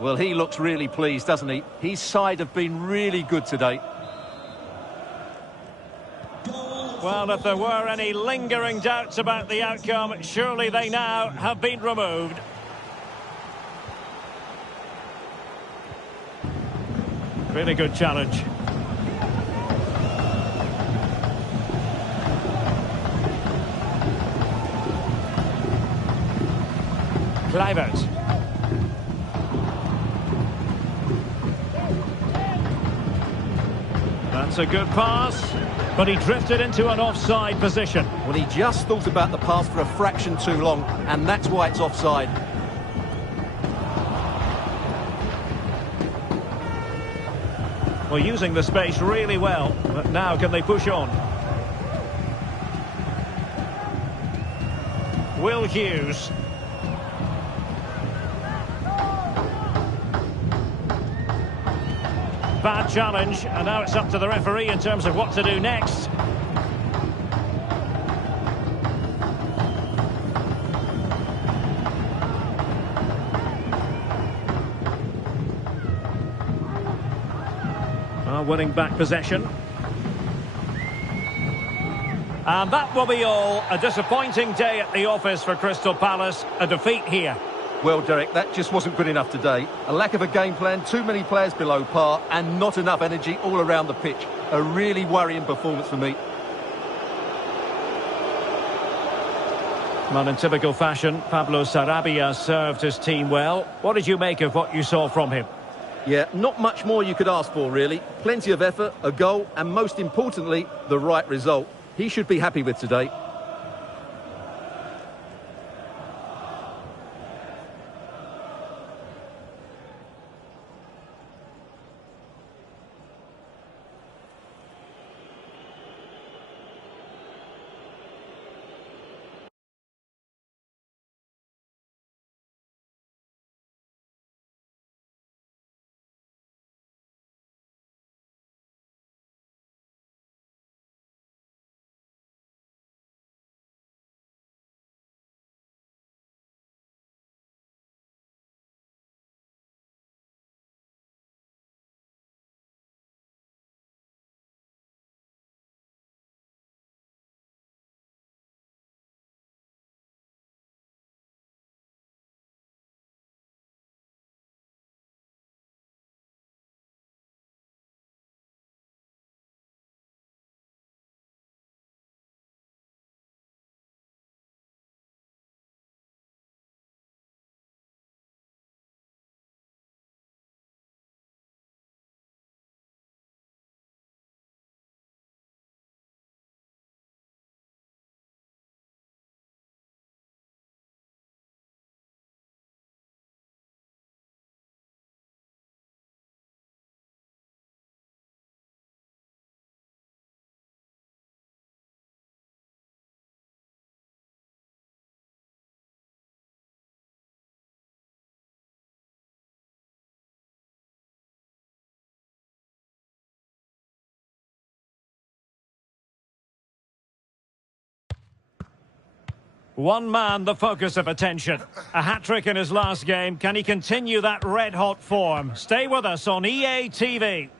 Well, he looks really pleased, doesn't he? His side have been really good today. Well, if there were any lingering doubts about the outcome, surely they now have been removed. Really good challenge. Kluivert. That's a good pass, but he drifted into an offside position. Well, he just thought about the pass for a fraction too long, and that's why it's offside. Well, using the space really well, but now can they push on? Will Hughes. Bad challenge, and now it's up to the referee in terms of what to do next. Winning back possession. And that will be all. A disappointing day at the office for Crystal Palace. A defeat here. Well, Derek, that just wasn't good enough today. A lack of a game plan, too many players below par, and not enough energy all around the pitch. A really worrying performance for me. Well, in typical fashion, Pablo Sarabia served his team well. What did you make of what you saw from him? Yeah, not much more you could ask for, really. Plenty of effort, a goal, and most importantly, the right result. He should be happy with today. One man the focus of attention. A hat-trick in his last game. Can he continue that red-hot form? Stay with us on EA TV.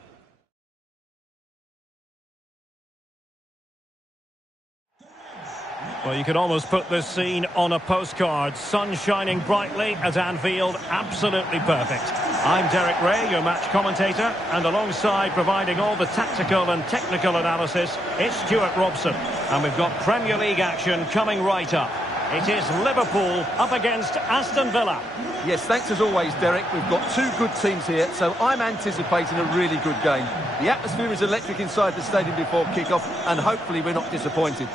Well, you could almost put this scene on a postcard. Sun shining brightly at Anfield. Absolutely perfect. I'm Derek Ray, your match commentator, and alongside providing all the tactical and technical analysis, it's Stuart Robson. And we've got Premier League action coming right up. It is Liverpool up against Aston Villa. Yes, thanks as always, Derek. We've got two good teams here, so I'm anticipating a really good game. The atmosphere is electric inside the stadium before kick-off, and hopefully we're not disappointed.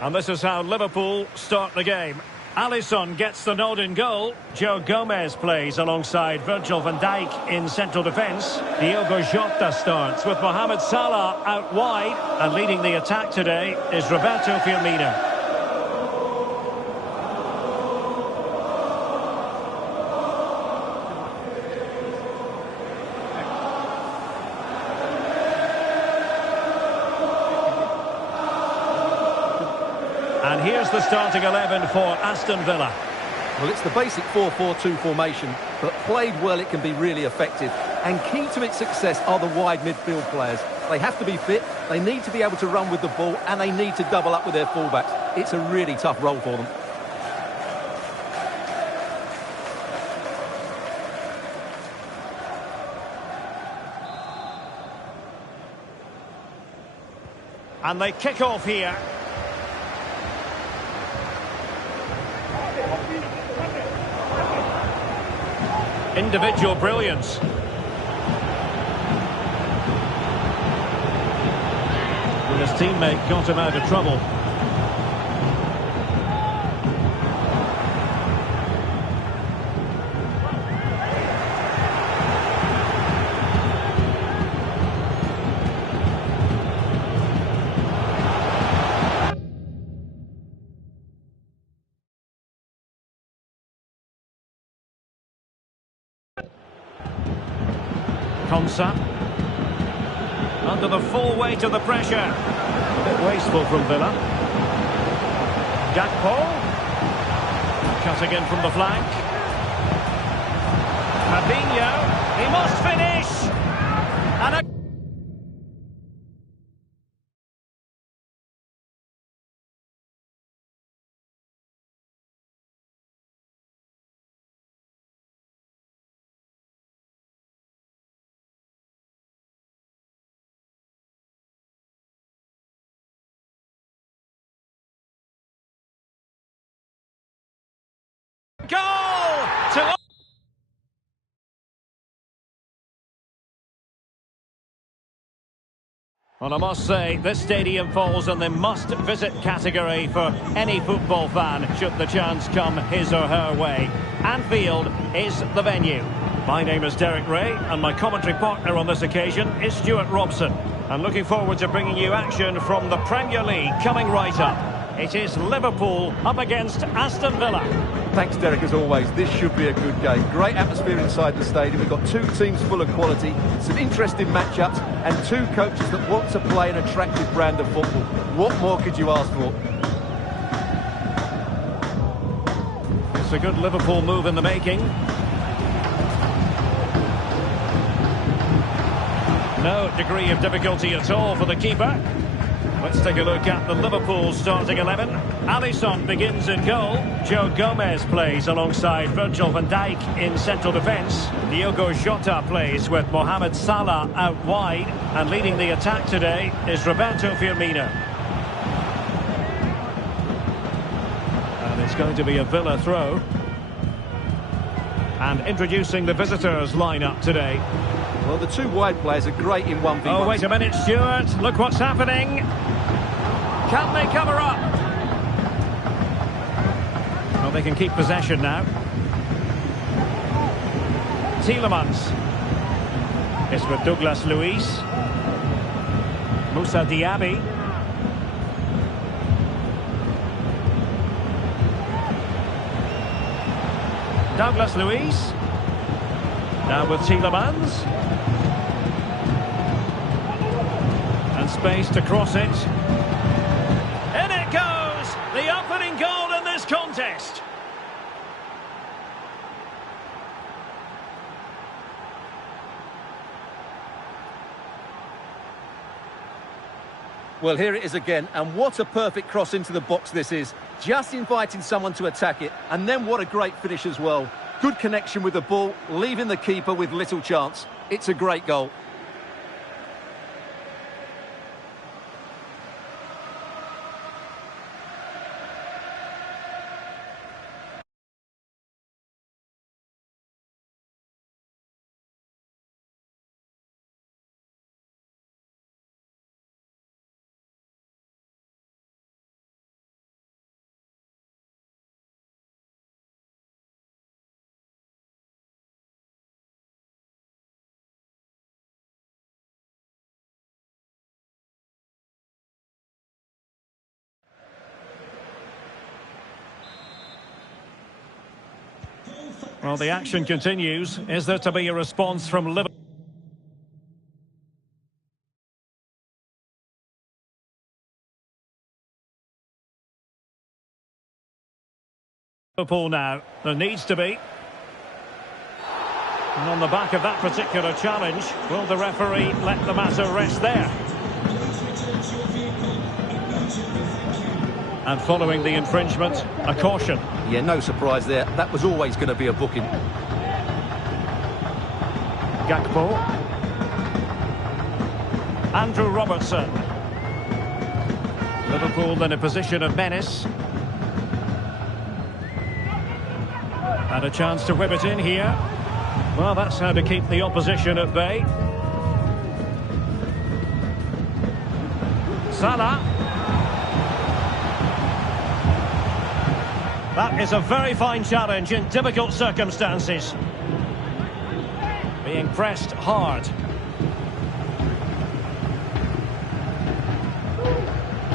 And this is how Liverpool start the game. Alisson gets the nod in goal. Joe Gomez plays alongside Virgil van Dijk in central defence. Diogo Jota starts with Mohamed Salah out wide. And leading the attack today is Roberto Firmino. And here's the starting 11 for Aston Villa. Well, it's the basic 4-4-2 formation, but played well it can be really effective. And key to its success are the wide midfield players. They have to be fit, they need to be able to run with the ball, and they need to double up with their fullbacks. It's a really tough role for them. And they kick off here. Individual brilliance. And his teammate got him out of trouble. Konsa. Under the full weight of the pressure. A bit wasteful from Villa. Gakpo. Cutting in from the flank. Fabinho. He must finish. And a goal to... Well, I must say, this stadium falls in the must-visit category for any football fan, should the chance come his or her way. Anfield is the venue. My name is Derek Ray, and my commentary partner on this occasion is Stuart Robson. I'm looking forward to bringing you action from the Premier League coming right up. It is Liverpool up against Aston Villa. Thanks, Derek, as always. This should be a good game. Great atmosphere inside the stadium. We've got two teams full of quality, some interesting matchups, and two coaches that want to play an attractive brand of football. What more could you ask for? It's a good Liverpool move in the making. No degree of difficulty at all for the keeper. Let's take a look at the Liverpool starting 11. Alisson begins in goal. Joe Gomez plays alongside Virgil van Dijk in central defence. Diogo Jota plays with Mohamed Salah out wide. And leading the attack today is Roberto Firmino. And it's going to be a Villa throw. And introducing the visitors lineup today. Well, the two wide players are great in 1v1. Oh, wait a minute, Stuart. Look what's happening. Can they cover up? Well, they can keep possession now. Tielemans. It's with Douglas Luiz. Moussa Diaby. Douglas Luiz. Now with Tielemans. And space to cross it. In it goes! The opening goal in this contest. Well, here it is again, and what a perfect cross into the box this is. Just inviting someone to attack it, and then what a great finish as well. Good connection with the ball, leaving the keeper with little chance. It's a great goal. Well, the action continues. Is there to be a response from Liverpool now? There needs to be. And on the back of that particular challenge, will the referee let the matter rest there? And following the infringement, a caution. Yeah, no surprise there. That was always going to be a booking. Gakpo. Andrew Robertson. Liverpool in a position of menace. And a chance to whip it in here. Well, that's how to keep the opposition at bay. Salah. That is a very fine challenge in difficult circumstances. Being pressed hard.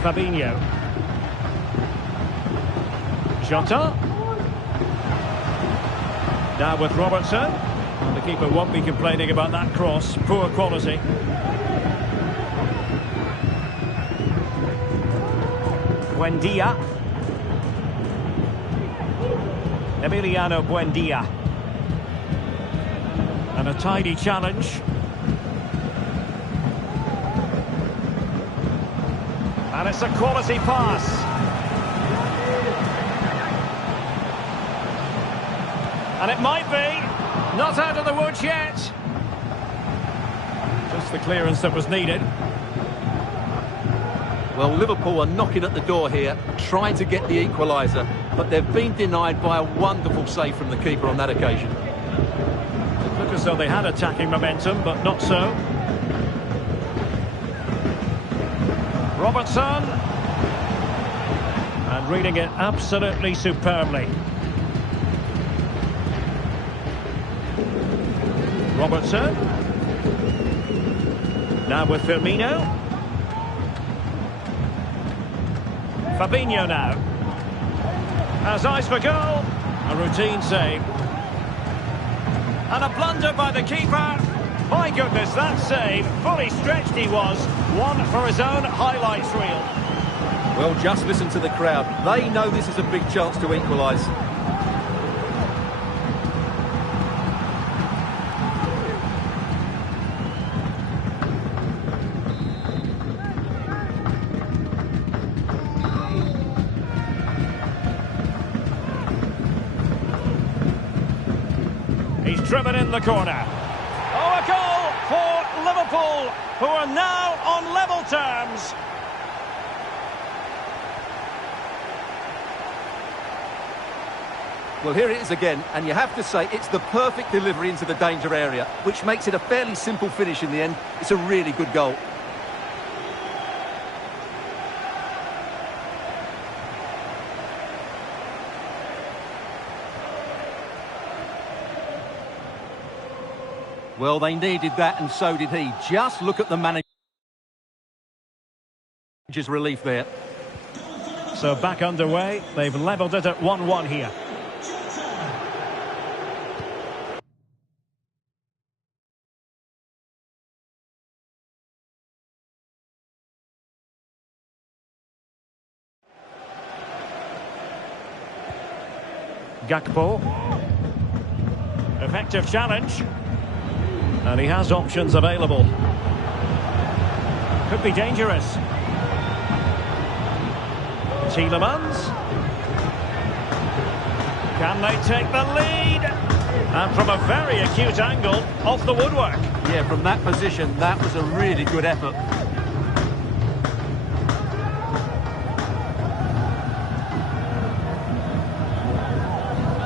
Fabinho. Jota. Now with Robertson. The keeper won't be complaining about that cross. Poor quality. Buendia. Emiliano Buendia. And a tidy challenge. And it's a quality pass. And it might be. Not out of the woods yet. Just the clearance that was needed. Well, Liverpool are knocking at the door here, trying to get the equaliser, but they've been denied by a wonderful save from the keeper on that occasion. Look as though they had attacking momentum, but not so. Robertson. And reading it absolutely superbly. Robertson. Now with Firmino. Fabinho now. Has eyes for goal. A routine save. And a blunder by the keeper. My goodness, that save. Fully stretched he was. One for his own highlights reel. Well, just listen to the crowd. They know this is a big chance to equalise. He's driven in the corner. Oh, a goal for Liverpool, who are now on level terms. Well, here it is again, and you have to say it's the perfect delivery into the danger area, which makes it a fairly simple finish in the end. It's a really good goal. Well, they needed that, and so did he. Just look at the manager's relief there. So back underway. They've levelled it at 1-1 here. Gakpo. Effective challenge. And he has options available. Could be dangerous. Tielemans. Can they take the lead? And from a very acute angle, off the woodwork. Yeah, from that position, that was a really good effort.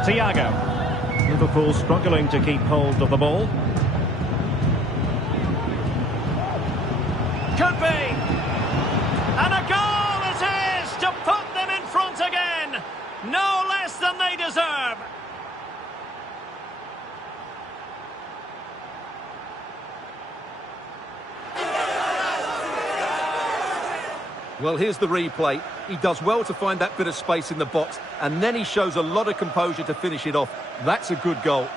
Thiago. Liverpool struggling to keep hold of the ball. Could be. And a goal it is to put them in front again. No less than they deserve. Well, here's the replay. He does well to find that bit of space in the box, and then he shows a lot of composure to finish it off. That's a good goal.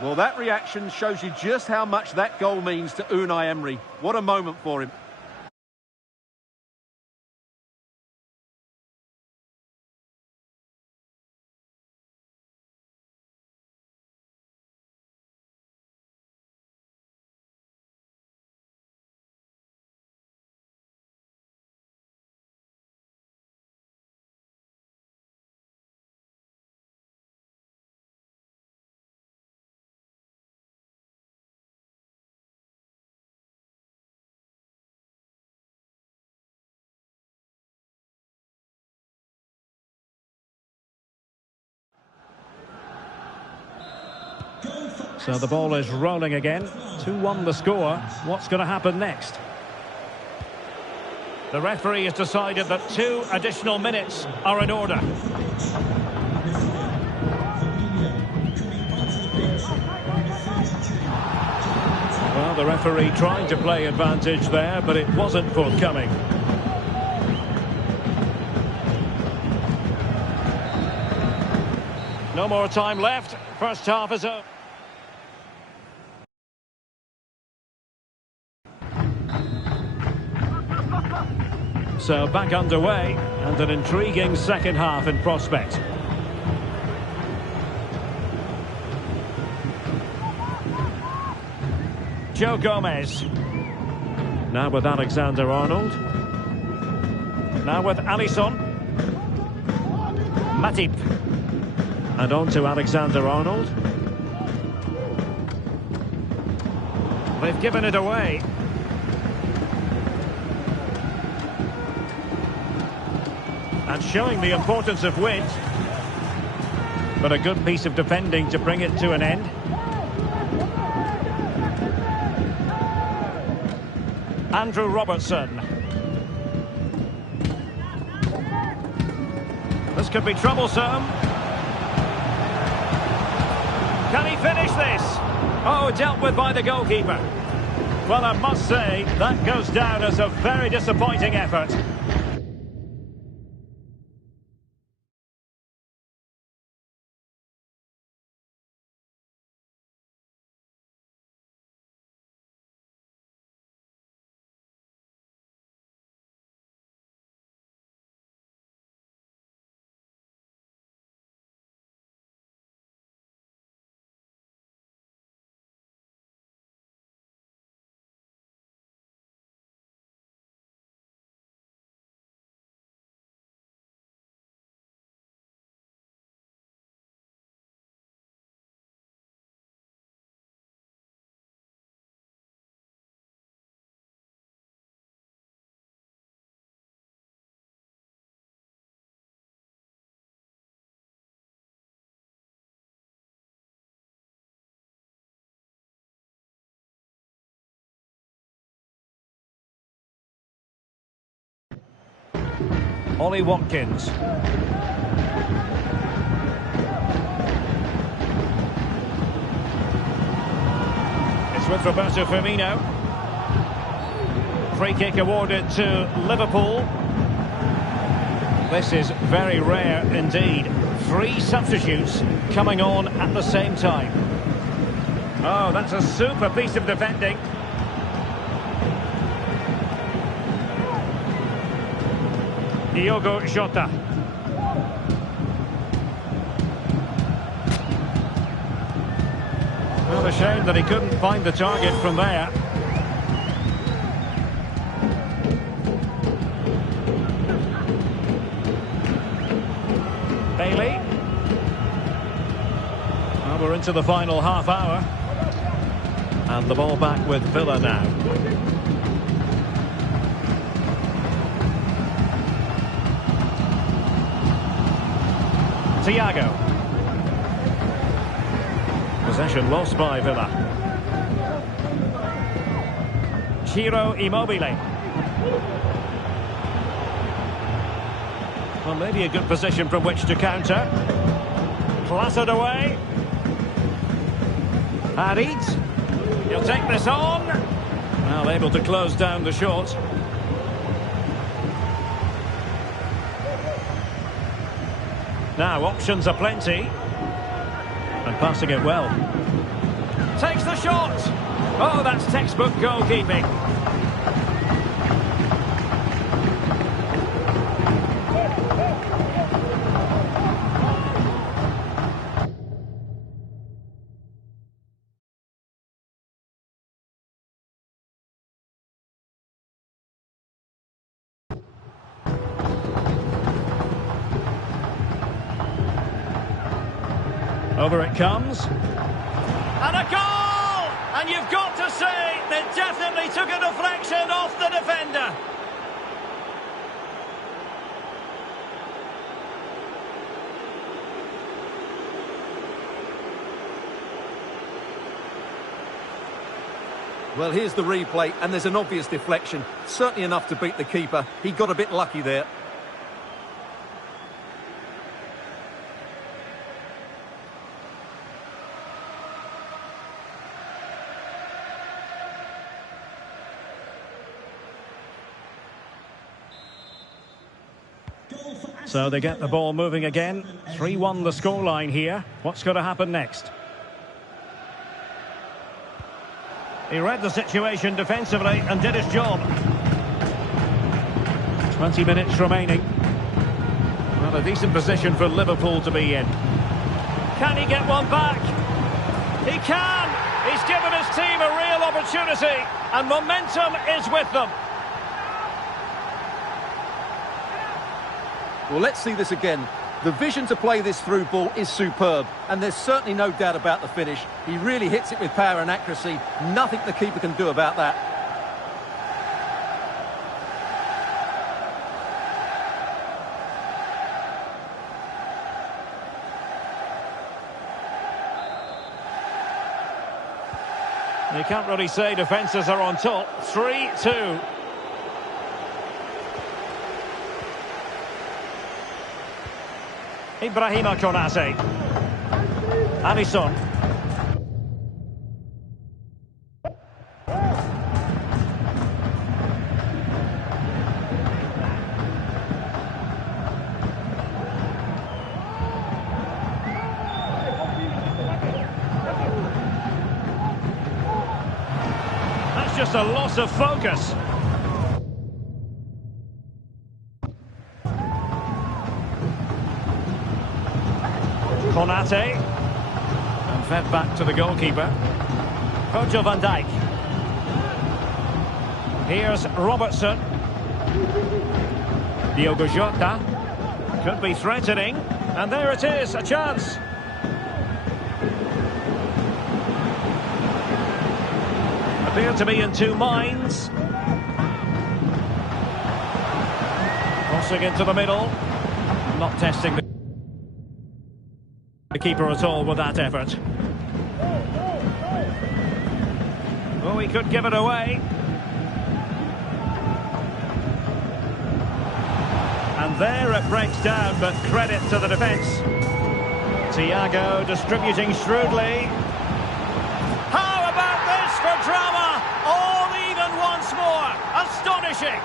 Well, that reaction shows you just how much that goal means to Unai Emery. What a moment for him. So the ball is rolling again. 2-1 the score. What's going to happen next? The referee has decided that 2 additional minutes are in order. Well, the referee trying to play advantage there, but it wasn't forthcoming. No more time left. First half is over. So back underway, and an intriguing second half in prospect. Joe Gomez. Now with Alexander-Arnold. Now with Alisson. Matip. And on to Alexander-Arnold. They've given it away. And showing the importance of width. But a good piece of defending to bring it to an end. Andrew Robertson. This could be troublesome. Can he finish this? Oh, dealt with by the goalkeeper. Well, I must say, that goes down as a very disappointing effort. Ollie Watkins. It's with Roberto Firmino. Free kick awarded to Liverpool. This is very rare indeed. 3 substitutes coming on at the same time. Oh, that's a super piece of defending. Diogo Jota. Well, a shame that he couldn't find the target from there. Bailey. Well, we're into the final half hour. And the ball back with Villa now. Thiago. Possession lost by Villa. Ciro Immobile. Well, maybe a good position from which to counter. Clattered away. Harit. He'll take this on. Well, able to close down the shot. Now, options are plenty. And passing it well. Takes the shot. Oh, that's textbook goalkeeping. Over it comes. And a goal! And you've got to say, they definitely took a deflection off the defender. Well, here's the replay, and there's an obvious deflection. Certainly enough to beat the keeper. He got a bit lucky there. So they get the ball moving again. 3-1 the scoreline here. What's going to happen next? He read the situation defensively and did his job. 20 minutes remaining. Well, a decent position for Liverpool to be in. Can he get one back? He can! He's given his team a real opportunity, and momentum is with them. Well, let's see this again. The vision to play this through ball is superb, and there's certainly no doubt about the finish. He really hits it with power and accuracy. Nothing the keeper can do about that. You can't really say defences are on top. 3-2. Ibrahima Konate. Alisson. That's just a loss of focus. Konate. And fed back to the goalkeeper. Virgil van Dijk. Here's Robertson. Diogo Jota. Could be threatening. And there it is, a chance. Appear to be in two minds. Crossing into the middle. Not testing the keeper at all with that effort. Oh, he could give it away. And there it breaks down, but credit to the defence. Thiago distributing shrewdly. How about this for drama? All even once more. Astonishing.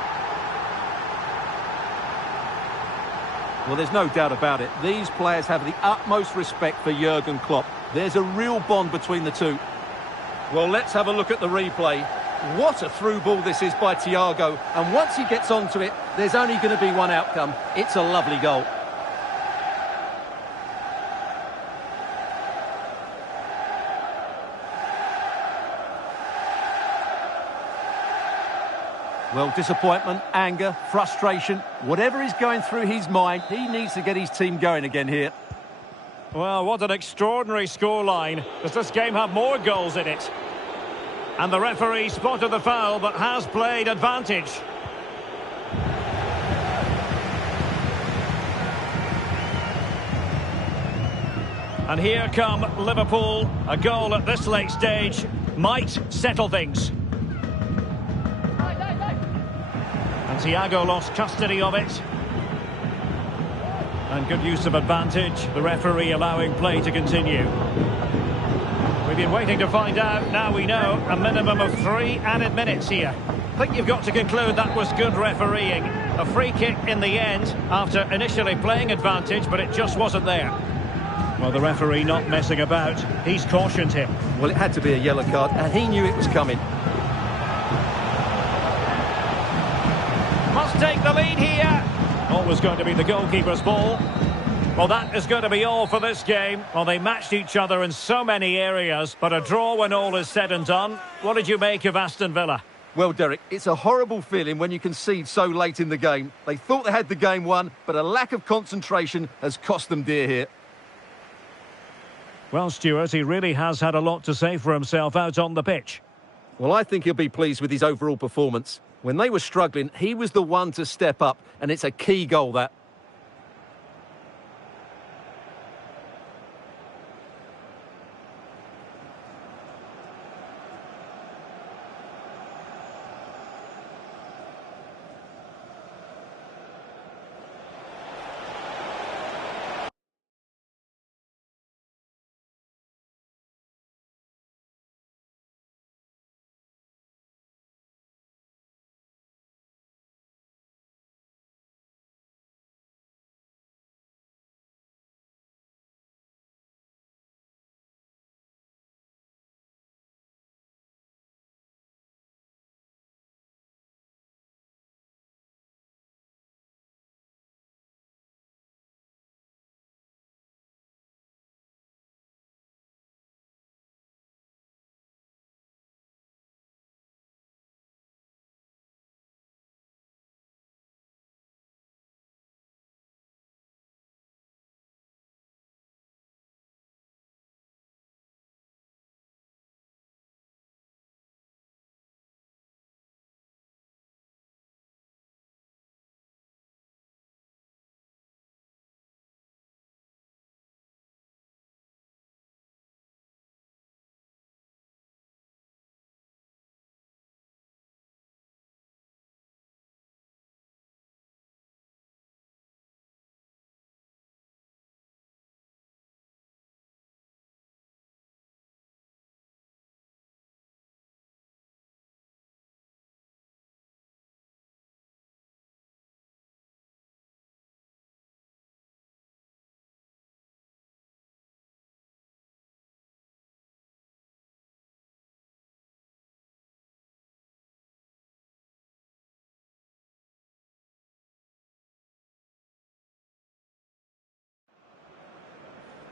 Well, there's no doubt about it. These players have the utmost respect for Jurgen Klopp. There's a real bond between the two. Well, let's have a look at the replay. What a through ball this is by Thiago. And once he gets onto it, there's only going to be one outcome. It's a lovely goal. Well, disappointment, anger, frustration, whatever is going through his mind, he needs to get his team going again here. Well, what an extraordinary scoreline. Does this game have more goals in it? And the referee spotted the foul, but has played advantage. And here come Liverpool. A goal at this late stage might settle things. And Thiago lost custody of it. And good use of advantage. The referee allowing play to continue. We've been waiting to find out. Now we know a minimum of 3 added minutes here. I think you've got to conclude that was good refereeing. A free kick in the end after initially playing advantage, but it just wasn't there. Well, the referee not messing about. He's cautioned him. Well, it had to be a yellow card, and he knew it was coming. Must take the lead here. Always going to be the goalkeeper's ball. Well, that is going to be all for this game. Well, they matched each other in so many areas, but a draw when all is said and done. What did you make of Aston Villa? Well, Derek, it's a horrible feeling when you concede so late in the game. They thought they had the game won, but a lack of concentration has cost them dear here. Well, Stuart, he really has had a lot to say for himself out on the pitch. Well, I think he'll be pleased with his overall performance. When they were struggling, he was the one to step up, and it's a key goal, that.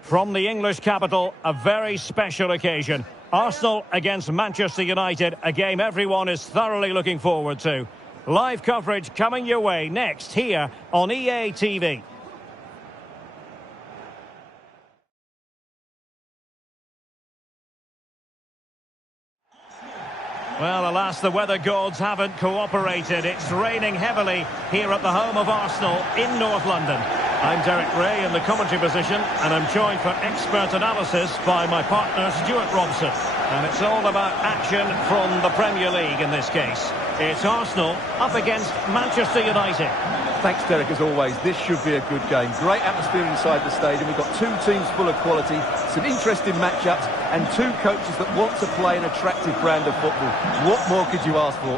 From the English capital, a very special occasion. Arsenal against Manchester United, a game everyone is thoroughly looking forward to. Live coverage coming your way next here on EA TV. Well, alas, the weather gods haven't cooperated. It's raining heavily here at the home of Arsenal in North London. I'm Derek Ray in the commentary position, and I'm joined for expert analysis by my partner, Stuart Robson. And it's all about action from the Premier League in this case. It's Arsenal up against Manchester United. Thanks, Derek, as always. This should be a good game. Great atmosphere inside the stadium. We've got two teams full of quality, some interesting matchups, and two coaches that want to play an attractive brand of football. What more could you ask for?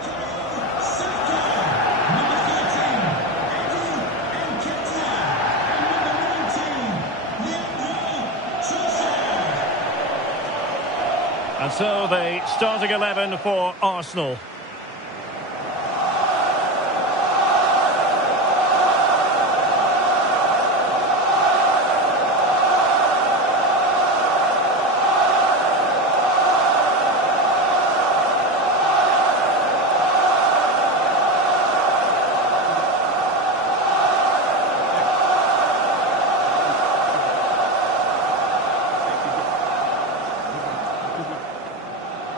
And So the starting 11 for Arsenal.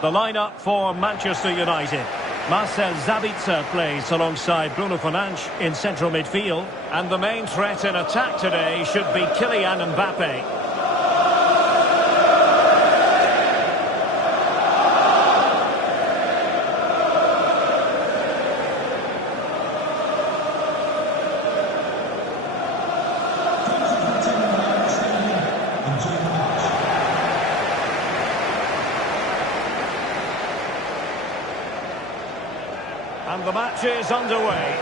The lineup for Manchester United. Marcel Sabitzer plays alongside Bruno Fernandes in central midfield. And the main threat in attack today should be Kylian Mbappe. And the match is underway.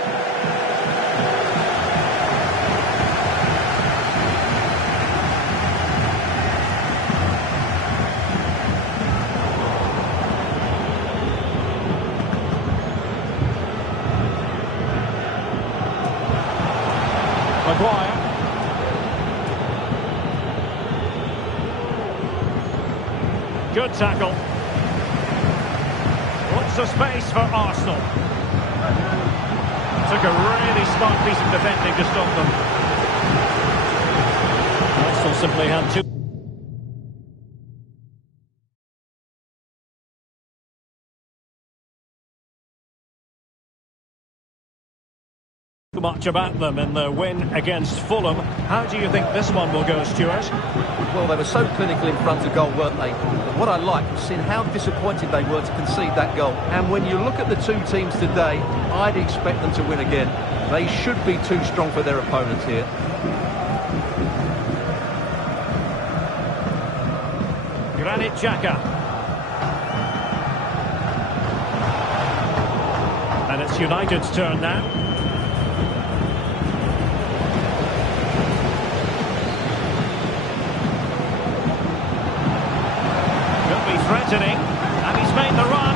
Maguire. Good tackle. Lots of space for Arsenal. Took a really smart piece of defending to stop them. Arsenal simply had too much about them in their win against Fulham. How do you think this one will go, Stuart? Well, they were so clinical in front of goal, weren't they? But what I liked was seeing how disappointed they were to concede that goal. And when you look at the two teams today, I'd expect them to win again. They should be too strong for their opponents here. Granit Xhaka. And it's United's turn now. Threatening, and he's made the run,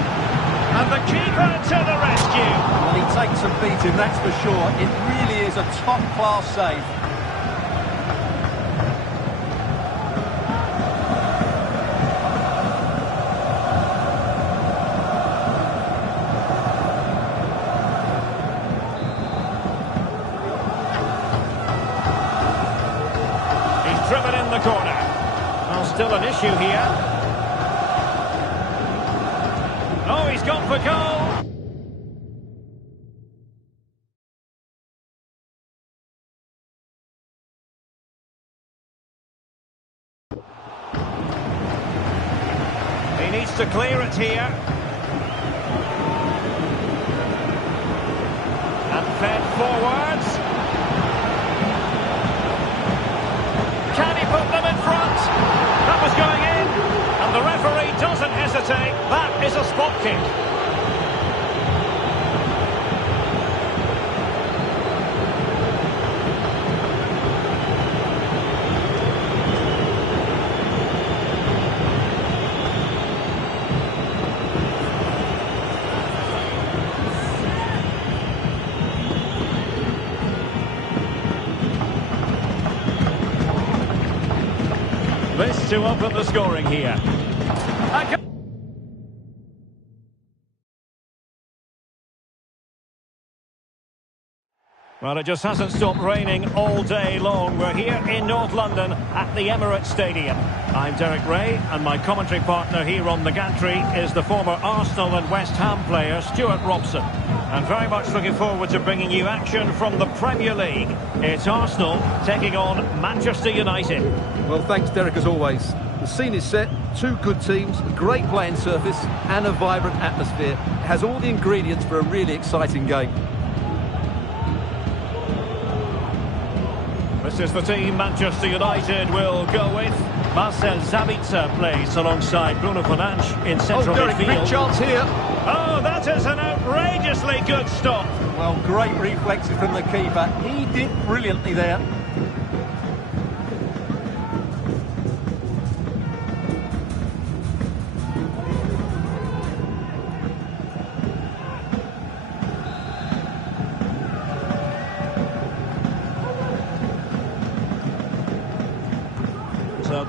and the keeper to the rescue. And he takes a beating, that's for sure. It really is a top-class save. He's driven in the corner. Well, still an issue here. Oh, he's gone for goal! He needs to clear it here. And fed forwards. Can he put them in front? That was going in. And the referee doesn't hesitate. That is a spot kick. This to open the scoring here. Well, it just hasn't stopped raining all day long. We're here in North London at the Emirates Stadium. I'm Derek Ray, and my commentary partner here on the gantry is the former Arsenal and West Ham player, Stuart Robson. And very much looking forward to bringing you action from the Premier League. It's Arsenal taking on Manchester United. Well, thanks, Derek, as always. The scene is set, two good teams, a great playing surface, and a vibrant atmosphere. It has all the ingredients for a really exciting game. This is the team Manchester United will go with. Marcel Sabitzer plays alongside Bruno Fernandes in central midfield. Big chance here. Oh, that is an outrageously good stop. Well, great reflexes from the keeper. He did brilliantly there.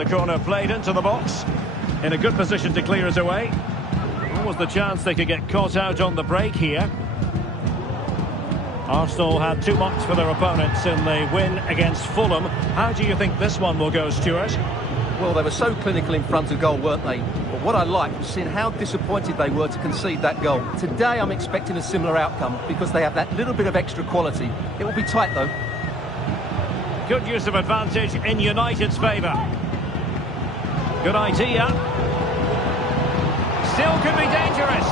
the corner played into the box. In a good position to clear it away. What was the chance they could get caught out on the break here? Arsenal had too much for their opponents in the win against Fulham. How do you think this one will go, Stuart? Well, they were so clinical in front of goal, weren't they? But what I liked was seeing how disappointed they were to concede that goal. Today I'm expecting a similar outcome because they have that little bit of extra quality. It will be tight though. Good use of advantage in United's favour. Good idea. Still could be dangerous.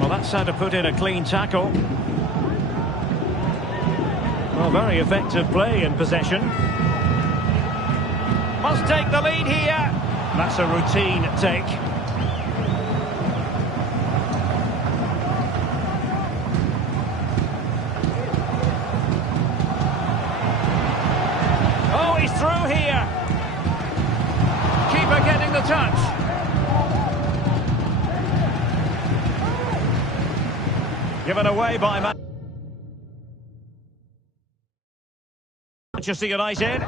Well, that's how to put in a clean tackle. Well, very effective play in possession. Must take the lead here. That's a routine take. Oh, he's through here. Keeper getting the touch. Given away by Manchester United.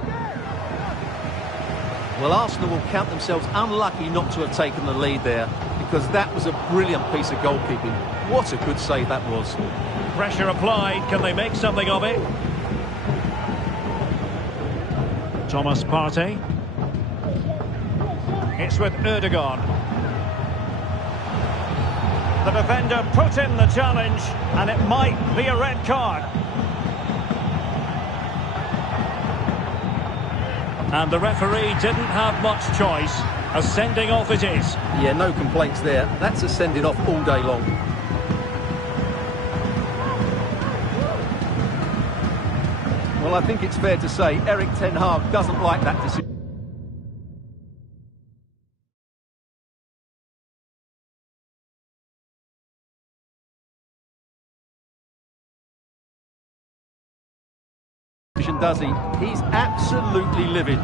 Well, Arsenal will count themselves unlucky not to have taken the lead there because that was a brilliant piece of goalkeeping. What a good save that was. Pressure applied. Can they make something of it? Thomas Partey. It's with Erdogan. The defender put in the challenge, and it might be a red card. And the referee didn't have much choice. A sending off it is. Yeah, no complaints there. That's a sending off all day long. Well, I think it's fair to say Erik ten Hag doesn't like that decision. Does he? He's absolutely livid.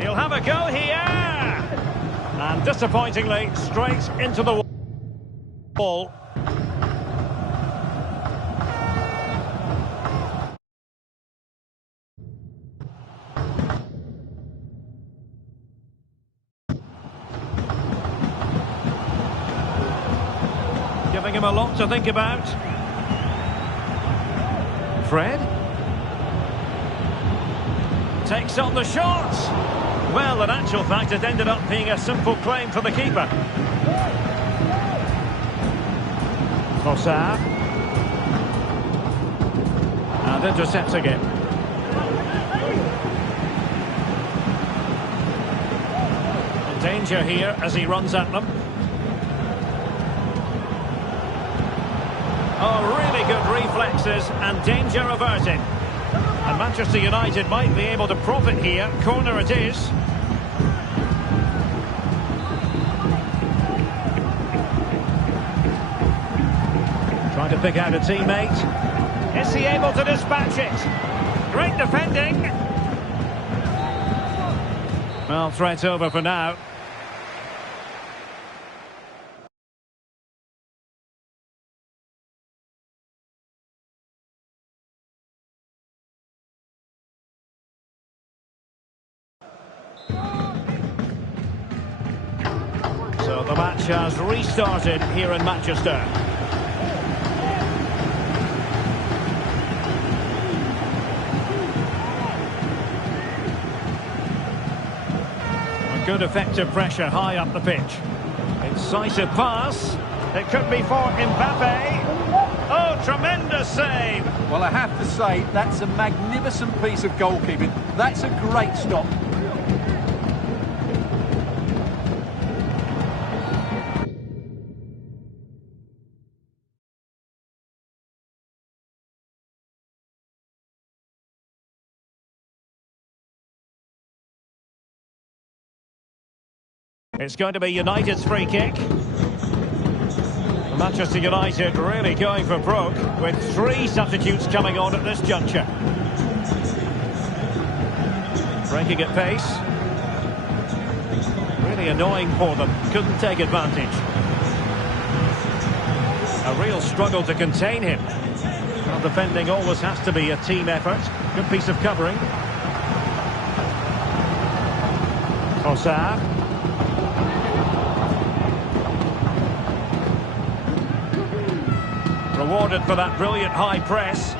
He'll have a go here. And disappointingly, straight into the wall. Giving him a lot to think about. Fred. Takes on the shot. Well, in actual fact, it ended up being a simple claim for the keeper. Fossard. And intercepting it. Danger here as he runs at them. Oh, really good reflexes and danger averted. And Manchester United might be able to profit here. Corner it is. Trying to pick out a teammate. Is he able to dispatch it? Great defending. Well, threat over for now. So the match has restarted here in Manchester. Good effective pressure high up the pitch. Incisive pass. It could be for Mbappe. Oh, tremendous save. Well, I have to say, that's a magnificent piece of goalkeeping. That's a great stop. It's going to be United's free kick. Manchester United really going for broke with 3 substitutes coming on at this juncture. Breaking at pace. Really annoying for them. Couldn't take advantage. A real struggle to contain him. Well, defending always has to be a team effort. Good piece of covering. Ossar. Rewarded for that brilliant high press.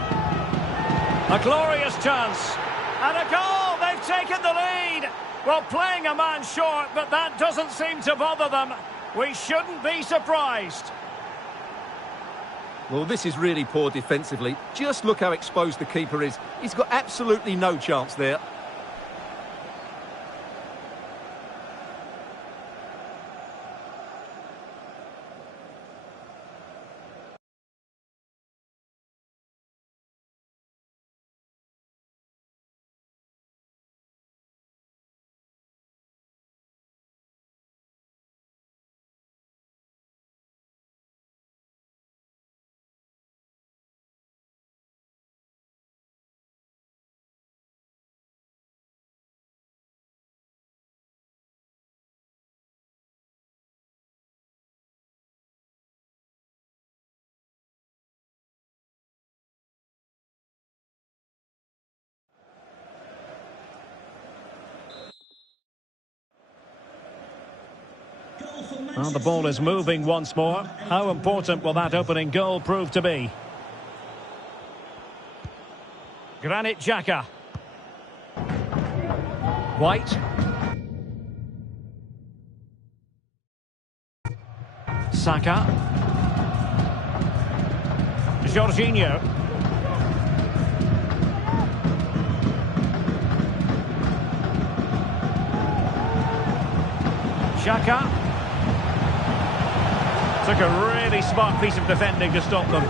A glorious chance. And a goal! They've taken the lead! Well, playing a man short, but that doesn't seem to bother them. We shouldn't be surprised. Well, this is really poor defensively. Just look how exposed the keeper is. He's got absolutely no chance there. Well, the ball is moving once more. How important will that opening goal prove to be? Granit Xhaka. White. Saka. Jorginho. Xhaka. Took a really smart piece of defending to stop them.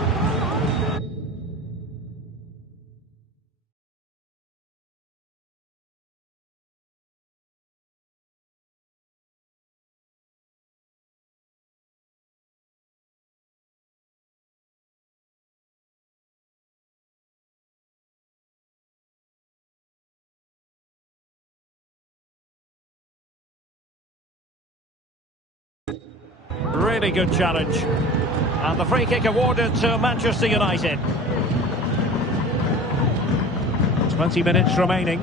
Really good challenge. And the free kick awarded to Manchester United. 20 minutes remaining.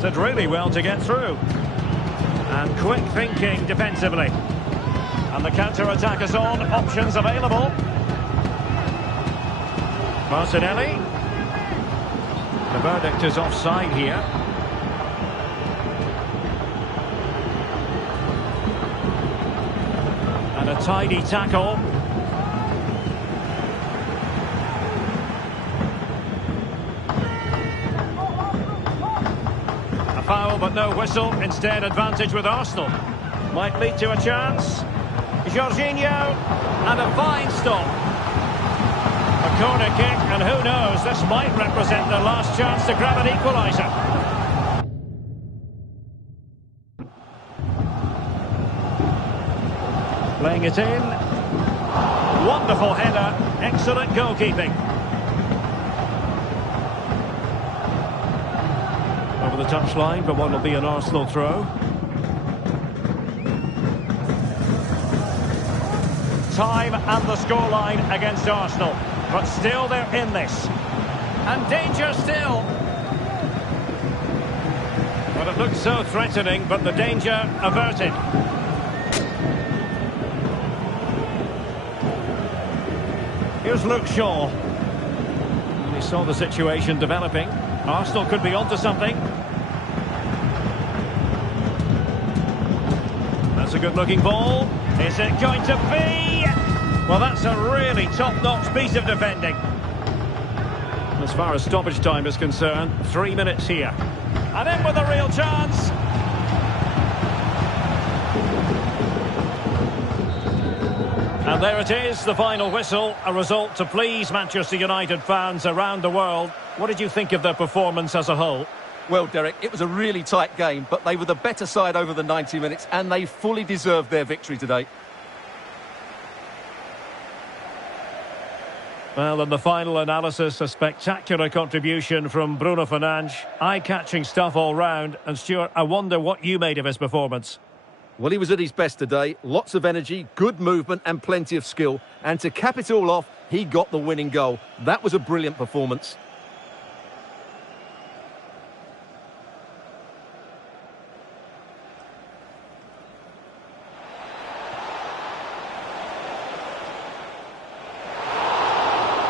Did really well to get through. And quick thinking defensively. And the counter-attack is on. Options available. Martinelli. The verdict is offside here. And a tidy tackle. A foul but no whistle. Instead advantage with Arsenal. Might lead to a chance. Jorginho. And a fine stop. A corner kick, and who knows, this might represent their last chance to grab an equaliser. Playing it in. Wonderful header. Excellent goalkeeping. Over the touchline for what will be an Arsenal throw. Time and the scoreline against Arsenal. But still they're in this. And danger still. Well, it looks so threatening, but the danger averted. Here's Luke Shaw. He saw the situation developing. Arsenal could be onto something. That's a good-looking ball. Is it going to be? Well, that's a really top-notch piece of defending. As far as stoppage time is concerned, 3 minutes here. And in with a real chance. And there it is, the final whistle. A result to please Manchester United fans around the world. What did you think of their performance as a whole? Well, Derek, it was a really tight game, but they were the better side over the 90 minutes, and they fully deserved their victory today. Well, in the final analysis, a spectacular contribution from Bruno Fernandes. Eye-catching stuff all round. And Stuart, I wonder what you made of his performance. Well, he was at his best today. Lots of energy, good movement and plenty of skill. And to cap it all off, he got the winning goal. That was a brilliant performance.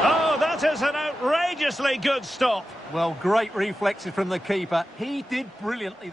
Oh, that is an outrageously good stop. Well, great reflexes from the keeper. He did brilliantly.